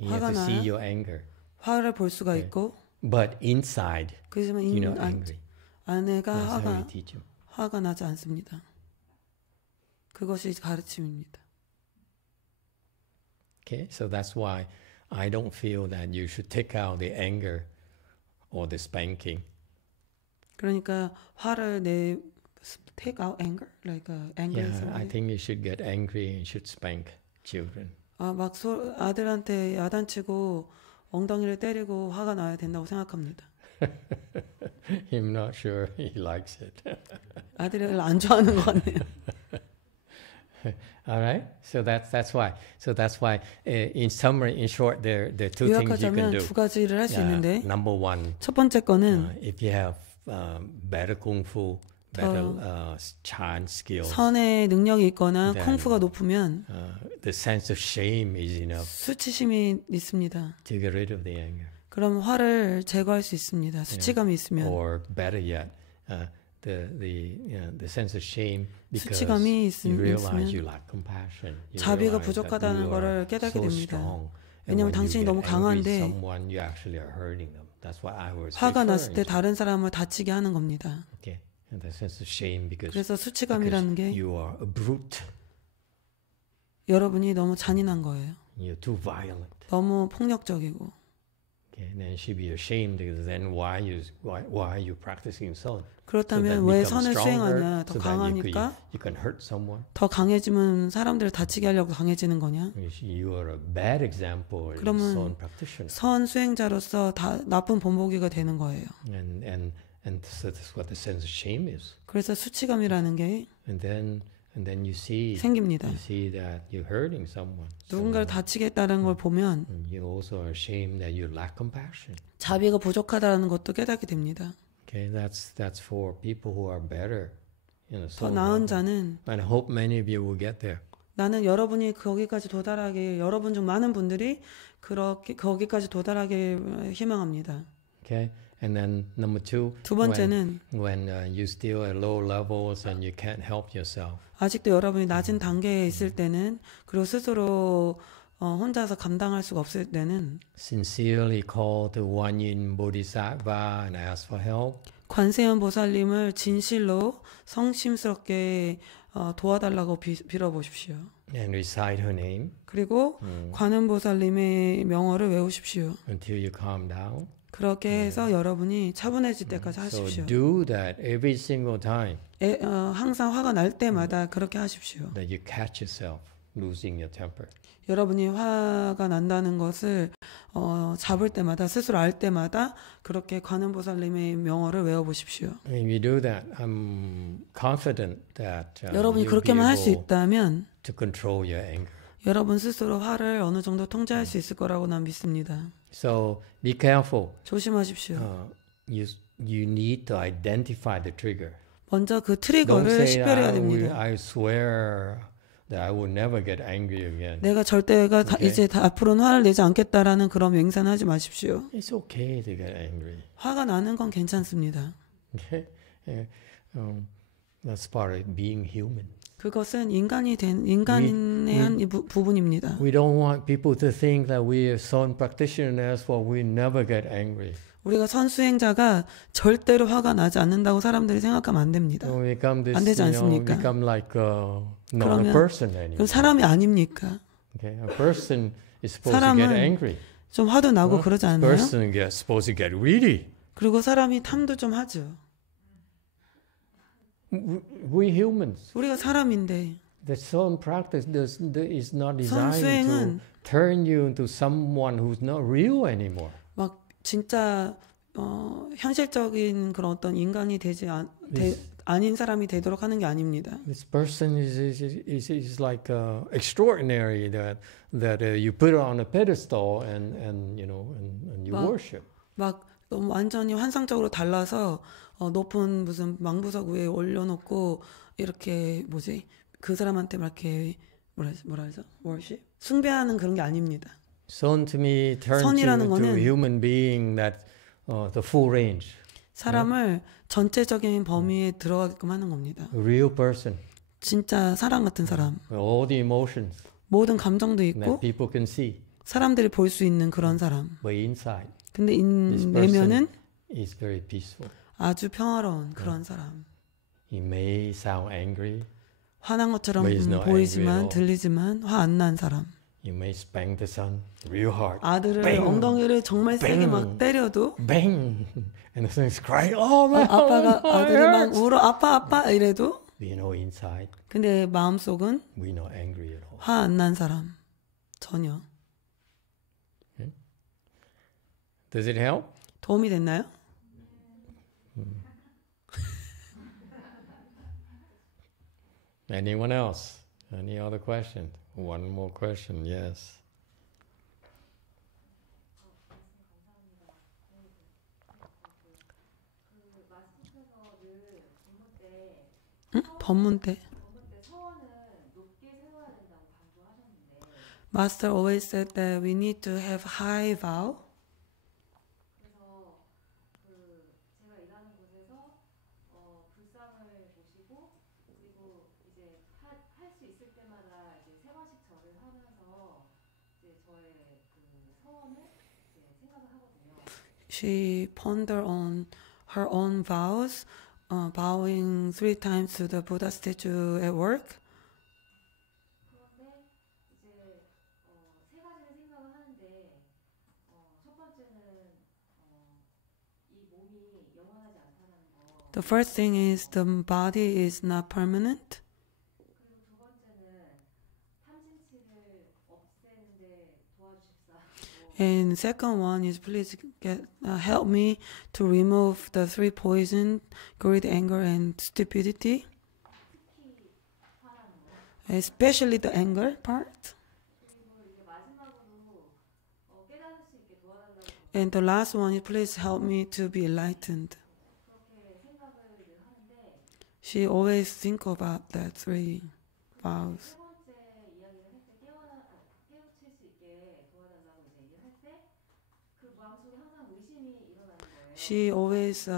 You have 화가 to see 나요? your anger. 화를 볼 수가 있고, But inside, 그렇지만 you're not angry. 아내가 That's how you teach him. 화가 나지 않습니다. 그것이 가르침입니다. Okay, so that's why I don't feel that you should take out the anger or the spanking. 그러니까 화를 take out anger, like anger. Yeah, I think you should get angry and should spank children. 막 아들한테 야단치고 엉덩이를 때리고 화가 나야 된다고 생각합니다. I'm not sure he likes it. 아들이 안 좋아하는 것 같네요. All right, so that's why. So that's why, in summary, in short, there are two things you can 요약하자면 do. 두 가지를 할 수 있는데 Number one, 첫 번째 거는 if you have better kung fu, better chan skills, 선의 능력이 있거나 then, 쿵푸가 높으면 the sense of shame is enough 수치심이 있습니다. to get rid of the anger. 그럼 화를 제거할 수 있습니다. 수치감이 있으면. Or better yet, the sense of shame because 수치감이 you realize 있으면 you lack compassion. You 자비가 realize that 부족하다는 you 거를 are 깨닫게 so 됩니다. strong. And 왜냐하면 when you 당신이 get 너무 angry 강한데 at someone, you actually are hurting them. That's what I was 화가 났을 referring 때 to. 다른 사람을 다치게 하는 겁니다. Okay, and the sense of shame because 그래서 수치감이라는 게 you are a brute. 여러분이 너무 잔인한 거예요. You're too violent. 너무 폭력적이고. Okay, and then she'd be ashamed because then why are you practicing son? 그렇다면 왜 선을 수행하냐? 더 강하니까 you can hurt someone. 더 강해지면 사람들을 다치게 하려고 강해지는 거냐? You are a bad example as a 그러면 son practitioner. 선 수행자로서 다 나쁜 본보기가 되는 거예요. And so that's what the sense of shame is. 그래서 수치감이라는 게 And then you see 생깁니다. that you're hurting someone. 누군가를 다치겠다는 걸 보면 You also are ashamed that you lack compassion. 자비가 부족하다는 것도 깨닫게 됩니다. Okay, that's for people who are better. 더 나은 자는 And I hope many of you will get there. 나는 여러분이 거기까지 도달하게 여러분 중 많은 분들이 그렇게 거기까지 도달하길 희망합니다. Okay, and then number two. 두 번째는 when you still at low levels and you can't help yourself. 아직도 여러분이 낮은 단계에 있을 때는 그리고 스스로 혼자서 감당할 수가 없을 때는 Sincerely call to Guanyin Bodhisattva and ask for help. 관세음 보살님을 진실로 성심스럽게 도와달라고 빌어보십시오. And recite her name 그리고 관음 보살님의 명어를 외우십시오. until you calm down. 그렇게 해서 여러분이 차분해질 때까지 So 하십시오. do that every single time 항상 화가 날 때마다 그렇게 하십시오. that you catch yourself. losing your temper. 여러분이 화가 난다는 것을 잡을 때마다 스스로 알 때마다 그렇게 관음보살님의 명어를 외워보십시오. If you do that, I'm confident that 여러분이 you'll be 그렇게만 할 수 able 있다면 to control your anger. 여러분 스스로 화를 어느 정도 통제할 수 있을 거라고 난 믿습니다. So be careful. 조심하십시오. You need to identify the trigger. 먼저 그 Don't 트리거를 say 식별해야 I 됩니다. swear that I will never get angry again. 내가 절대가 Okay. 이제 앞으로는 화를 내지 않겠다라는 그런 맹세는 하지 마십시오. It's okay to get angry. 화가 나는 건 괜찮습니다. Okay, that's part of being human. 그것은 인간의 한 부분입니다. We don't want people to think that we are Son practitioners, for we never get angry. 우리가 선수행자가 절대로 화가 나지 않는다고 사람들이 생각하면 안 됩니다. So we become this, 안 되지 않습니까? become like not a 그러면 person 그건 anymore. 사람이 아닙니까? Okay, a person is supposed to get 사람은 angry. 좀 화도 나고 그러지 않나요? Person is supposed to get greedy. 그리고 사람이 탐도 좀 하죠. We humans. 우리가 사람인데 The Son practice is not designed to 선수행은 turn you into someone who's not real anymore. 막 진짜 현실적인 그런 어떤 인간이 아닌 사람이 되도록 하는 게 아닙니다. This person is like extraordinary that you put on a pedestal and you worship. 막 너무 완전히 환상적으로 달라서 높은 무슨 망부석 위에 올려놓고 이렇게 그 사람한테 막 이렇게 뭐라 하죠? worship? 숭배하는 그런 게 아닙니다. Son to me turns you 선이라는 into 거는 a human being that the full range. 사람을 전체적인 범위에 들어가게끔 하는 겁니다. A real person. 진짜 사람 같은 사람. All the emotions 모든 감정도 that 있고 people can see. 사람들이 볼 수 있는 그런 사람. But inside, 근데 this 내면은 person is very peaceful. 아주 평화로운 그런 사람. He may sound angry. 화난 것처럼 But he's not 보이지만 angry at all. 들리지만 화 안 난 사람. You may spank the son real hard. 아들을 Bang! 엉덩이를 정말 세게 막 Bang! 때려도 Bang! And the son is crying, oh man, 아빠가 oh, it 아들이 막 hurts. 울어 아빠 이래도 We know inside, 근데 마음속은 we not angry at all. 화 안 난 사람 전혀. Does it help? 도움이 됐나요? Anyone else? Any other question? One more question, yes. 법문 때 Master always said that we need to have high vow. 제가 일하는 곳에서 불상을 보시고 그리고 이제 할 수 있을 때마다 이제 3번씩 절을 하면서 이제 저의 그 서원을 이제 생각을 하거든요. She pondered on her own vows, bowing 3 times to the Buddha statue at work. 그런데 이제 세 가지를 생각을 하는데 첫 번째는 이 몸이 영원하지 않다는 거. The first thing is the body is not permanent. 그리고 두 번째는 탐진치를 없애는데 도와주십사. And second one is please help me to remove the 3 poison, greed, anger, and stupidity. 특히 화라는 거. Especially the anger part. 그리고 이제 마지막으로 깨달을 수 있게 도와달라고 And the last one is please help me to be enlightened. 그렇게 생각을 늘 하는데 She always think about that 3 vows. 세 번째 이야기를 할 때 깨우칠 수 있게 도와달라고 이제 얘기를 할 때 그 마음속에 항상 의심이 일어나는 거예요. She always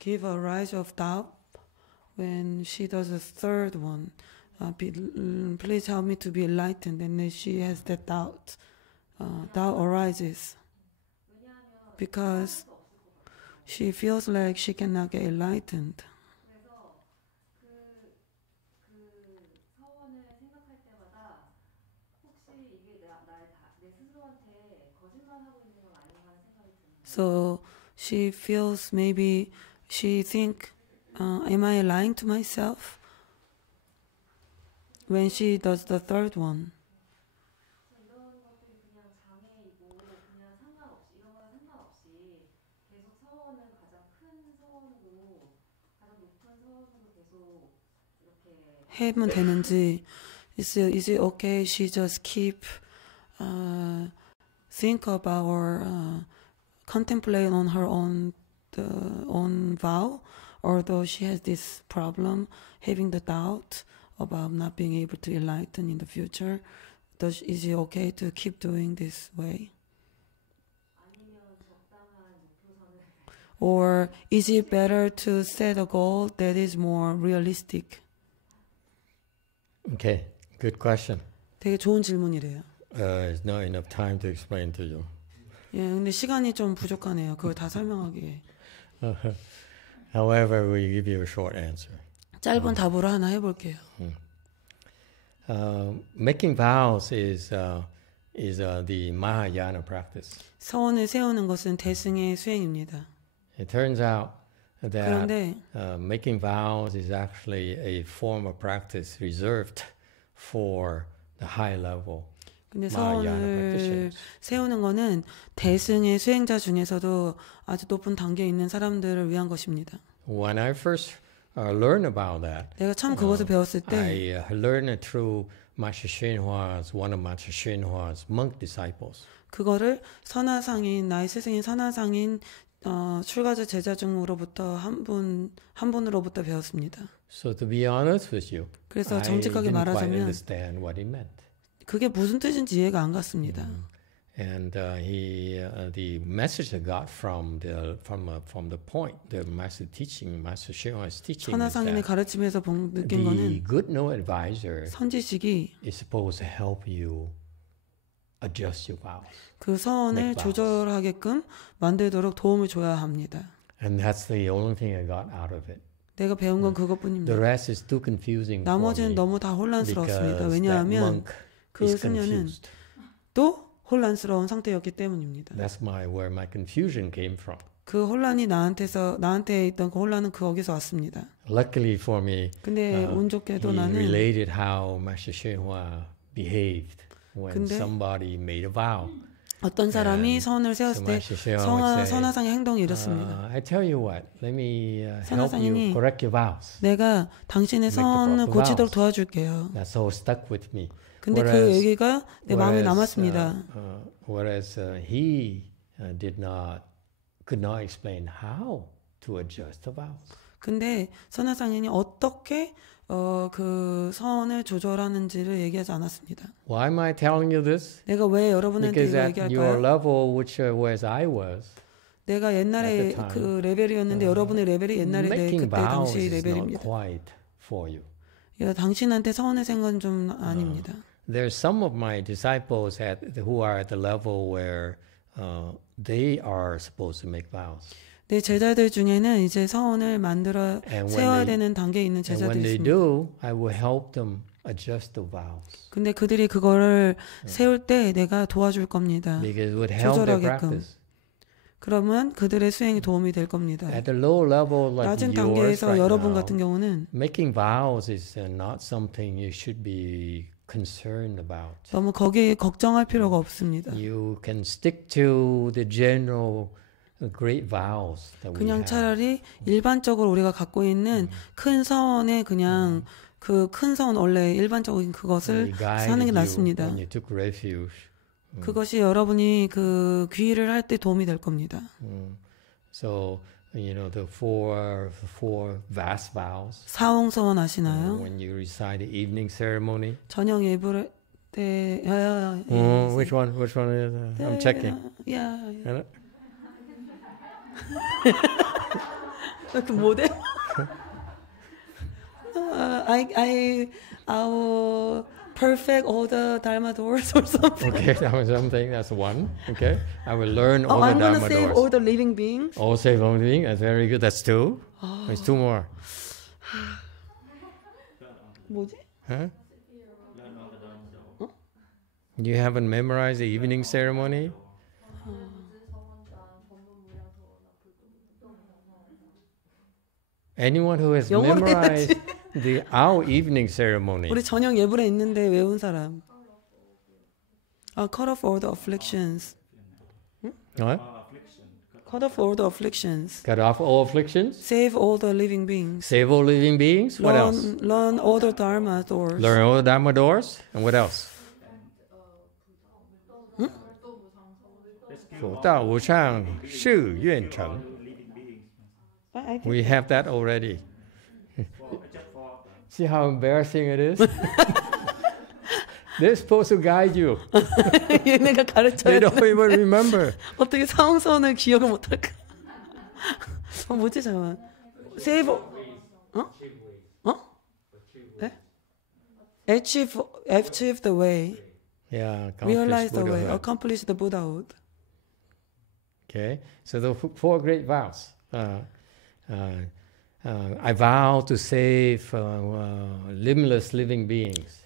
give a rise of doubt when she does the third one. Please help me to be enlightened. And then she has that doubt. Doubt arises 왜냐하면 because she feels like she cannot get enlightened. 그래서 그 서원을 생각할 때마다 혹시 이게 내 스스로한테 거짓말하고 있는 건 아닌가 하는 생각이 듭니다. So she feels maybe she think, am I lying to myself? when she does the third one. 이런 것들이 그냥 장애이고 그냥 상관없이 이런 거랑 상관없이 계속 서원을 가장 큰 서원으로 가장 높은 서원으로 계속 이렇게 하면 되는지 is it okay she just keep think about or contemplate on her own vow, although she has this problem having the doubt about not being able to enlighten in the future. Is it okay to keep doing this way? Or is it better to set a goal that is more realistic? Okay, good question. 되게 좋은 질문이래요. It's not enough time to explain to you. 예, 근데 시간이 좀 부족하네요. 그걸 다 설명하기에. However, we give you a short answer. 짧은 답으로 하나 해볼게요. Making vows is the Mahayana practice. 서원을 세우는 것은 대승의 수행입니다. It turns out that 그런데 making vows is actually a form of practice reserved for the high level 근데 Mahayana 서원을 practitioners. 세우는 거는 대승의 수행자 중에서도 아주 높은 단계에 있는 사람들을 위한 것입니다. When I first learned about that, 내가 처음 그것을 배웠을 때 I learned it through Master Xinhua's, one of Master Xinhua's monk disciples. 그거를 선화상인 나의 스승인 선화상인 출가자 제자 중으로부터 한 분으로부터 배웠습니다. So to be honest with you, 그래서 I 정직하게 didn't quite 말하자면 understand what he meant. 그게 무슨 뜻인지 이해가 안 갔습니다. And the message I got from the point, the master teaching, Master Xinhua's teaching, is 선화상인의 that 가르침에서 느낀 the 거는 good no advisor 선지식이 is supposed to help you adjust your vows. 그 서원을 make vows. 조절하게끔 만들도록 도움을 줘야 합니다. And that's the only thing I got out of it. 내가 배운 건 The 그것뿐입니다. rest is too confusing for 나머지는 me 너무 다 혼란스러웠습니다. because that 왜냐하면 monk 그 is 수녀는 confused. 또 혼란스러운 상태였기 때문입니다. That's where my confusion came from. 그 혼란이 나한테 있던 그 혼란은 거기서 왔습니다. Luckily for me, 근데 운 좋게도 he 나는 related how Master Xinhua behaved when 근데 somebody made a vow. 어떤 사람이 선을 So 세웠을 때 Master Xinhua would say, 선화상의 행동이 이렇습니다. I tell you what, let me help 선화상인이 you correct your vows. 내가 당신의 Make the 선을 proper 고치도록 vows. 도와줄게요. That's so stuck with me. 근데 그 얘기가 내 마음에 남았습니다. Whereas he could not explain how to adjust the vows. 근데 선화상인이 어떻게 그 선을 조절하는지를 얘기하지 않았습니다. Why am I telling you this? 내가 왜 여러분한테 Because 이거 at your 얘기할까요? level, which was I was, 내가 옛날에 at the time, 그 레벨이었는데 여러분의 레벨이 옛날에 making 그때 vows 당시 is not 레벨입니다. quite for you. 당신한테 서운을 생건 좀 아닙니다. There's some of my disciples who are at the level where they are supposed to make vows. 내 제자들 중에는 이제 서원을 만들어 And 세워야 when 되는 단계에 있는 And when 제자들이 they 있습니다. do, I will help them adjust the vows. 근데 그들이 그거를 세울 때 내가 도와줄 겁니다. Because it would help their 조절하게끔. practice. 그러면 그들의 수행이 도움이 될 겁니다. At the low level like 낮은 yours 단계에서 right 여러분 now, 같은 경우는 making vows is not something you should be concerned about. 너무 거기에 걱정할 필요가 없습니다. You can stick to the general great vows that we 그냥 have. 차라리 일반적으로 우리가 갖고 있는 큰 서원에 그냥 그 큰 서원 원래 일반적인 그것을 They guided 사는 게 you 낫습니다. when you took refuge. 그것이 여러분이 그 귀의를 할 때 도움이 될 겁니다. So the four vast vows. 사홍 서원 아시나요? When you recite the evening ceremony. 저녁 예불 때 Which one is? I'm checking. 그 모델? I will perfect all the Dharma doors or something. Okay, that was something. That's one. Okay, I will learn all I'm the gonna Dharma save doors. all the living beings. All save all living. That's very good. That's two. There's two more. 뭐지? Huh? You haven't memorized the evening ceremony? Anyone who has 영어로 memorized our evening ceremony. 우리 저녁 예불에 있는데 외운 사람. Cut off all the afflictions. What? Cut off all the afflictions. Cut off all afflictions. Save all the living beings. Save all living beings. What else? Learn all the dharma doors. Learn all the Dharma doors. And what else? 佛道无上誓愿成. We have that already. See how embarrassing it is? They're supposed to guide you. 얘네가 They 가르쳐야 don't 돼. even remember. 어떻게 상선을 기억을 못할까? 뭐지 잠깐만. Save. 네? Achieve the way. Yeah, Realize the way. Buddhahood. Accomplish the Buddhahood. Okay, so the four great vows. I vow to save limitless living beings.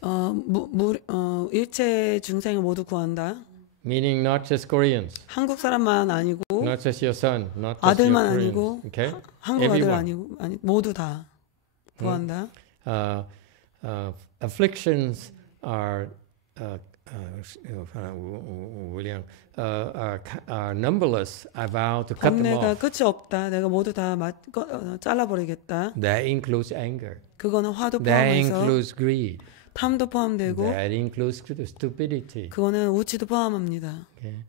일체 중생을 모두 구한다. Meaning not just Koreans, 한국 사람만 아니고 not just your son, not just 아들만 your 아니고 Koreans. Okay, 한국 아들 everyone. 아니 모두 다 구한다. Afflictions are numberless. I vow to cut them 번뇌가 off. 끝이 없다. 내가 모두 다 잘라버리겠다. That includes anger. 그거는 화도 That 포함해서 includes greed. 탐도 포함되고 That includes stupidity. 그거는 우치도 포함합니다. Okay.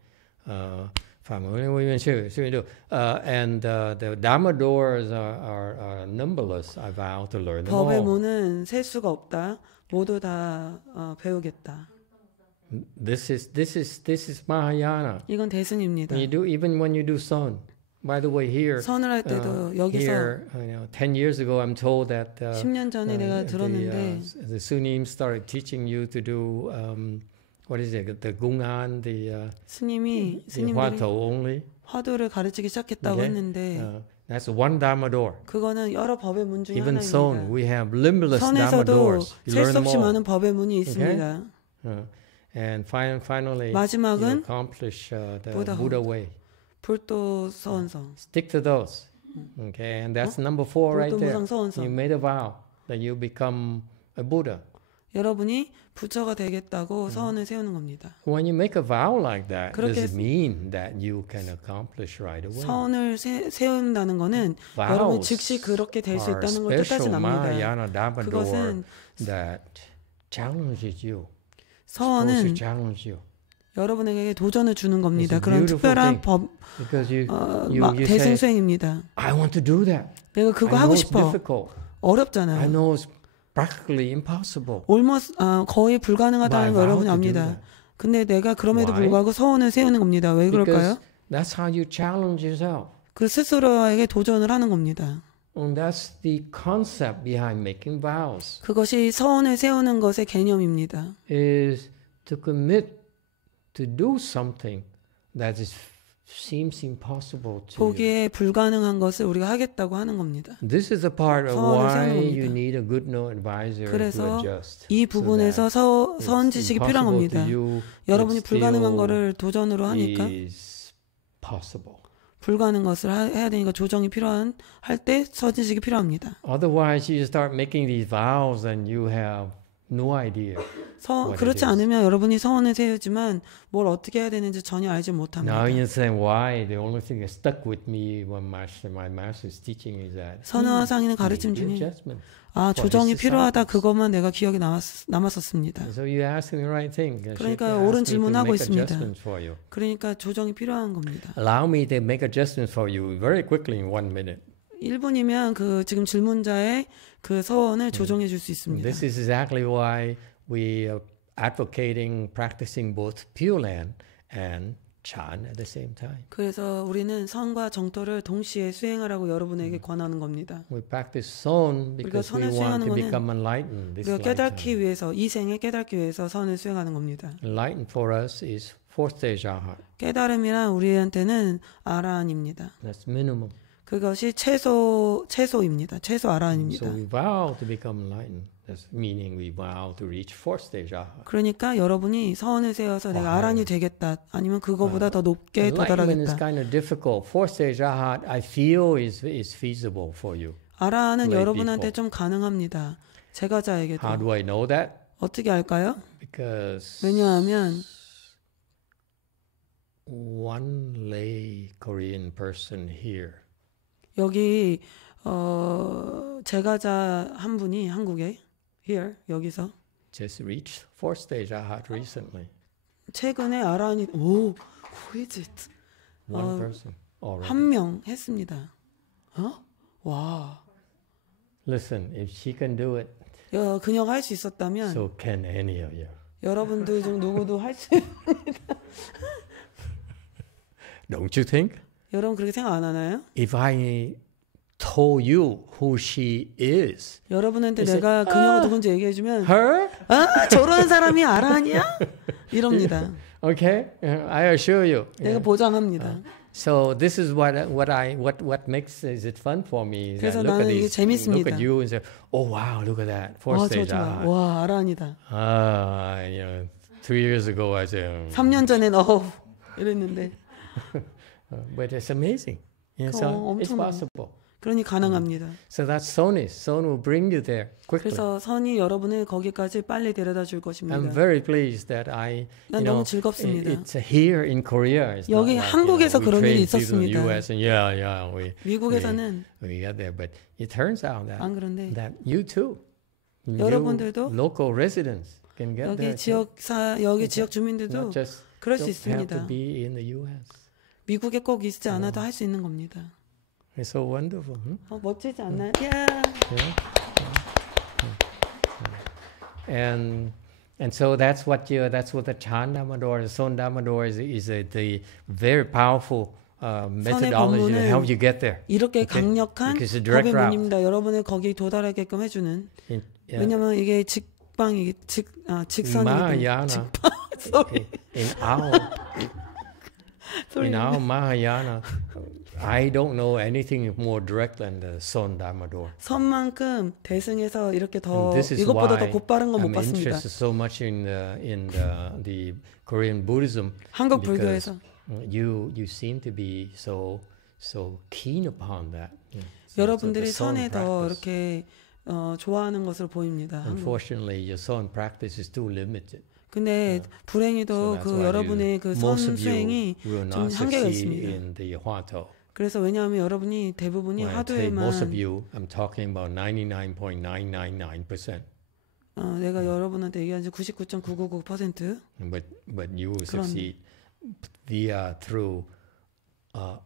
And the Dharma doors are numberless. I vow to learn them 법의 all. 문은 셀 수가 없다. 모두 다 배우겠다. This is Mahayana. 이건 대승입니다. Even when you do son. By the way, here, 선을 할 때도 여기서 here, 10 years ago, I'm told that 10년 전에 내가 들었는데 the Sunim started teaching you to do what is it? The Gungan, the 스님들이 Hwato only. 화두를 가르치기 시작했다고 Okay. 했는데 That's one Dharma door. 그거는 여러 법의 문 중에 Even son, 하나입니다. we have limitless Dharma 선에서도 doors. You 셀 learn 수 them 없이 all. 많은 법의 문이 있습니다. And finally, you 마지막은 accomplish the Buddhahood. Buddha way. 불도 서원성. Stick to those. Okay, and that's number 4 right there. 불도 무상 서원성. You made a vow that you become a Buddha. 여러분이 부처가 되겠다고 서원을 세우는 겁니다. When you make a vow like that, does 그렇게 it mean that you can accomplish right away? 서원을 세운다는 거는 여러분 즉시 그렇게 될 수 are 있다는 걸 뜻하진 special 않습니다. Mahayana Dharma door 그것은 that challenges you. supposed to 서원은 challenge you. 여러분에게 도전을 주는 겁니다. It's a 그런 beautiful 특별한 thing. 법 Because you 대승 say, 수행입니다. I want to do that. 내가 그거 I 하고 know it's 싶어. difficult. I 어렵잖아요. know it's practically impossible. 거의 불가능하다는 거 But I 여러분이 vow to do 압니다. that. 근데 내가 그럼에도 Why? 불구하고 서원을 세우는 겁니다. 왜 그럴까요? Because that's how you challenge yourself. 그 스스로에게 도전을 하는 겁니다. And that's the concept behind making vows. 그것이 서원을 세우는 것의 개념입니다. Is to commit to do something that seems impossible to you. 보기에 불가능한 것을 우리가 하겠다고 하는 겁니다. This is a part of 서원을 why 세우는 you 겁니다. need a good no advisor to 그래서 adjust. 이 부분에서 서원 지식이 필요한 겁니다. 여러분이 불가능한 거를 도전으로 하니까 is possible. 불가능한 것을 해야 되니까 조정이 할 때 서지식이 필요합니다. Otherwise, you start making these vows and you have no idea. 그렇지 않으면 여러분이 서원을 세우지만 뭘 어떻게 해야 되는지 전혀 알지 못합니다. Now you say why the only thing that stuck with me when my master is teaching is that 선화상이는 가르침 중에 adjustment. 조정이 필요하다 그것만 내가 기억에 남았었습니다. So you ask the right thing. 그러니까 옳은 질문하고 있습니다. For you. 그러니까 조정이 필요한 겁니다. Allow me to make adjustments for you very quickly in 1 minute. 1분이면 그 지금 질문자의 그 서원을 조정해 줄 수 있습니다. This is exactly why we are advocating practicing both Pure Land and Chan at the same time. 그래서 우리는 선과 정토를 동시에 수행하라고 여러분에게 권하는 겁니다. We practice Son because we 선을 want 수행하는 to 거는 become enlightened. This 우리가 깨닫기 lifetime. 위해서 이 생에 깨닫기 위해서 선을 수행하는 겁니다. Enlightened for us is fourth stage Arhat. 깨달음이란 우리한테는 아라한입니다. That's minimum. 그것이 최소입니다. 최소 아라한입니다. So we vow to become enlightened. That's meaning we vow to reach fourth stage Arhat. 그러니까 여러분이 서원을 세워서 내가 아란이 되겠다. 아니면 그거보다 더 높게 Enlightenment is 도달하겠다. kind of difficult. Fourth stage Arhat, I feel is feasible for you. 아라한은 lay 여러분한테 people. 좀 가능합니다. 제가자에게도. How do I know that? 어떻게 알까요? Because 왜냐하면 one lay Korean person here 여기 제가자 한 분이 한국에 here 여기서 just reached fourth stage AHAT recently. 최근에 아란이 who is it? One person already. 한 명 했습니다. 와. Listen, if she can do it, 그녀가 할 수 있었다면 so can any of you. 여러분들 중 누구도 할 수 Don't you think? 여러분 그렇게 생각 안 하나요? If I told you who she is, 여러분한테 You 내가 say, 그녀가 누군지 얘기해주면 her? 저런 사람이 아란이야? 이럽니다. Okay, I assure you. 내가 보장합니다. So this is what makes it fun for me. Is that 그래서 look at 나는 이게 these, 재밌습니다. look at you and say, oh wow, look at that fourth 와, stage. 저 좋아. 와, 아란이다. 2 years ago I said, 3년 전엔 이랬는데. but it's amazing. Yeah, so it's 엄청나요. possible. 그러니 가능합니다. So that's Sony. Sony will bring you there quickly. 그래서 선이 여러분을 거기까지 빨리 데려다 줄 것입니다. I'm very pleased that 난 너무 즐겁습니다. It's here in Korea. It's 여기 not like, 한국에서 we 그런 일이 train people in 있었습니다. US and we 미국에서는 got there, but it turns out that 안 그런데 that you too, 여러분들도 local residents can get there. 여기 지역 주민들도 Not just 그럴 수 don't have to 있습니다. be in the US. 미국에 꼭 있지 않아도 할 수 있는 겁니다. It's so wonderful. 멋지지 않나요? Yeah. And so that's what the Chan Damador, the Son Damador is the very powerful methodology to help you get there. 이렇게 Okay? 강력한 Because it's a direct 법의 route. 문입니다. 여러분을 거기 도달하게끔 해주는. 왜냐면 이게 직선이기 Mahayana. 때문에. In our Mahayana, I don't know anything more direct than the Son Damador. 선만큼 대승에서 이렇게 더 This is 이것보다 더 why 곧바른 건 못 I'm 봤습니다. interested so much in the Korean Buddhism. 한국 because 불교에서 you seem to be so keen upon that. 여러분들이 the Son 선에 더 practice. 이렇게 좋아하는 것으로 보입니다. Unfortunately, your Son practice is too limited. 근데 불행히도 So that's 그 why 여러분의 그 선 most of you 수행이 will 좀 not 한계가 succeed 있습니다. in the Hwato. 그래서 왜냐하면 여러분이 대부분이 When I say most of 화두에만 you, I'm talking about 99.999%. 내가 여러분한테 얘기한 지 99.999%. But you will 그런- succeed via through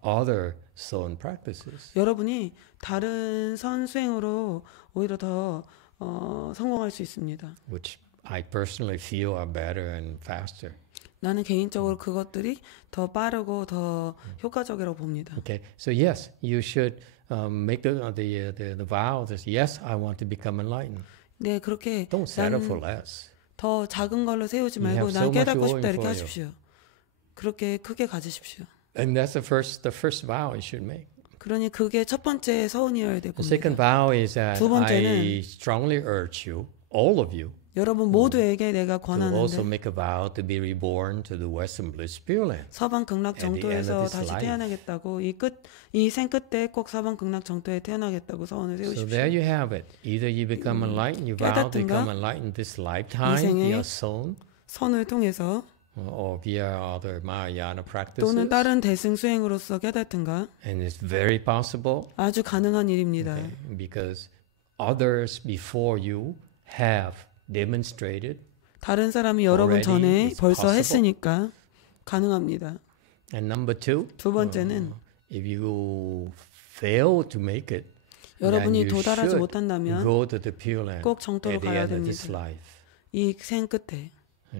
other Son practices. 여러분이 다른 선 수행으로 오히려 더 성공할 수 있습니다. Which I personally feel are better and faster. 나는 개인적으로 그것들이 더 빠르고 더 효과적이라고 봅니다. Okay, so yes, you should make the vow that yes, I want to become enlightened. 네, 그렇게 Don't settle for 나는 less. 더 작은 걸로 세우지 You 말고 have 난 so much 깨닫고 going 싶다 이렇게 for you. 하십시오. 그렇게 크게 가지십시오. And that's the first vow you should make. 그러니 그게 첫 번째 서운이어야 될 The second 겁니다. vow is that 두 번째는 I strongly urge you, all of you, 여러분 모두에게 내가 to also 권하는데 make a vow to be reborn to the Western Bliss Pure Land. 서방 극락 At the end 정토에서 of this 다시 life. 태어나겠다고 이 생 끝에 꼭 서방 극락 정토에 태어나겠다고 서원을 So 세우십시오. there you have it. Either you become enlightened, you vow to 깨닫든가, become enlightened this lifetime 생에 via Son, 선을 통해서 or via other Mahayana practices. 또는 다른 대승 수행으로서 깨닫든가 And it's very possible 아주 가능한 일입니다. okay, because others before you have demonstrated. 다른 사람이 여러분 Already 전에 it's 벌써 possible. 했으니까 가능합니다. And number two, 두 번째는 if you fail to make it, 여러분이 then you 도달하지 should 못한다면 go to the Pure Land 꼭 정토로 at the 가야 end of this 됩니다. life. 이 생 끝에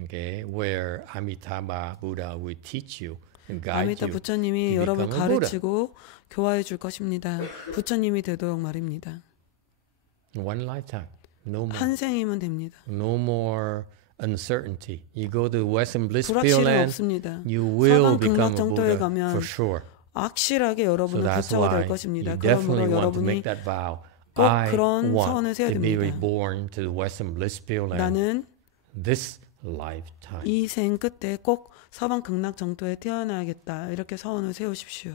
Okay, where Amitabha Buddha will teach you and guide 아미타 you. 부처님이 to 여러분 become a Buddha. 가르치고 교화해 줄 것입니다. 부처님이 되도록 말입니다. One lifetime, no more. 한 생이면 됩니다. No more uncertainty. You go to Western Bliss Pure 불확실이 Land, 없습니다. you will 서방 become 극락 a 정토에 Buddha 가면 for sure. 확실하게 So 여러분은 that's 부처가 될 why 것입니다. you 그러므로 definitely want to 여러분이 make that vow. 꼭 I 그런 서원을 want 세워야 to be 됩니다. reborn to the Western Bliss Pure Land 나는 this lifetime. 이 생 끝에 꼭 서방 극락 정토에 태어나야겠다. 이렇게 서원을 세우십시오.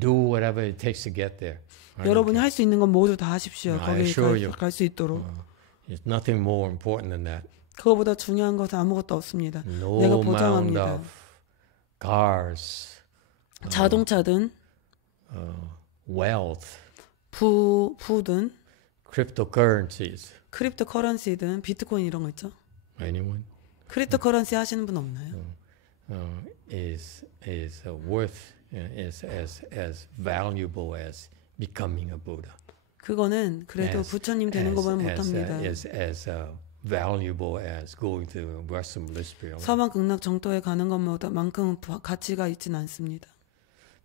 Do whatever it takes to get there. I don't 여러분이 care. 할 수 있는 건 모두 다 하십시오. I assure 거기 you. 갈 수 있도록. There's nothing more important than that. 그거보다 중요한 것은 아무것도 없습니다. No 내가 amount 보장합니다. of cars, 자동차든 wealth, 부든 cryptocurrencies. 크립토 커런시든 비트코인 이런 거 있죠. Anyone? 크립토 커런시 하시는 분 없나요? Is worth is as valuable as becoming a Buddha. 그거는 그래도 부처님 되는 것보다는 못합니다. As valuable as going to Western Bliss Spring. 서방 극락 정토에 가는 것만큼 가치가 있진 않습니다.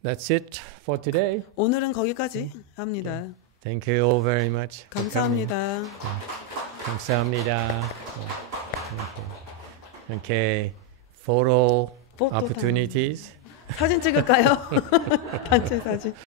That's it for today. 오늘은 거기까지 합니다. Thank you all very much. for coming. 감사합니다. 감사합니다. Okay, photo 포토 opportunities. 사진 찍을까요? 단체 사진.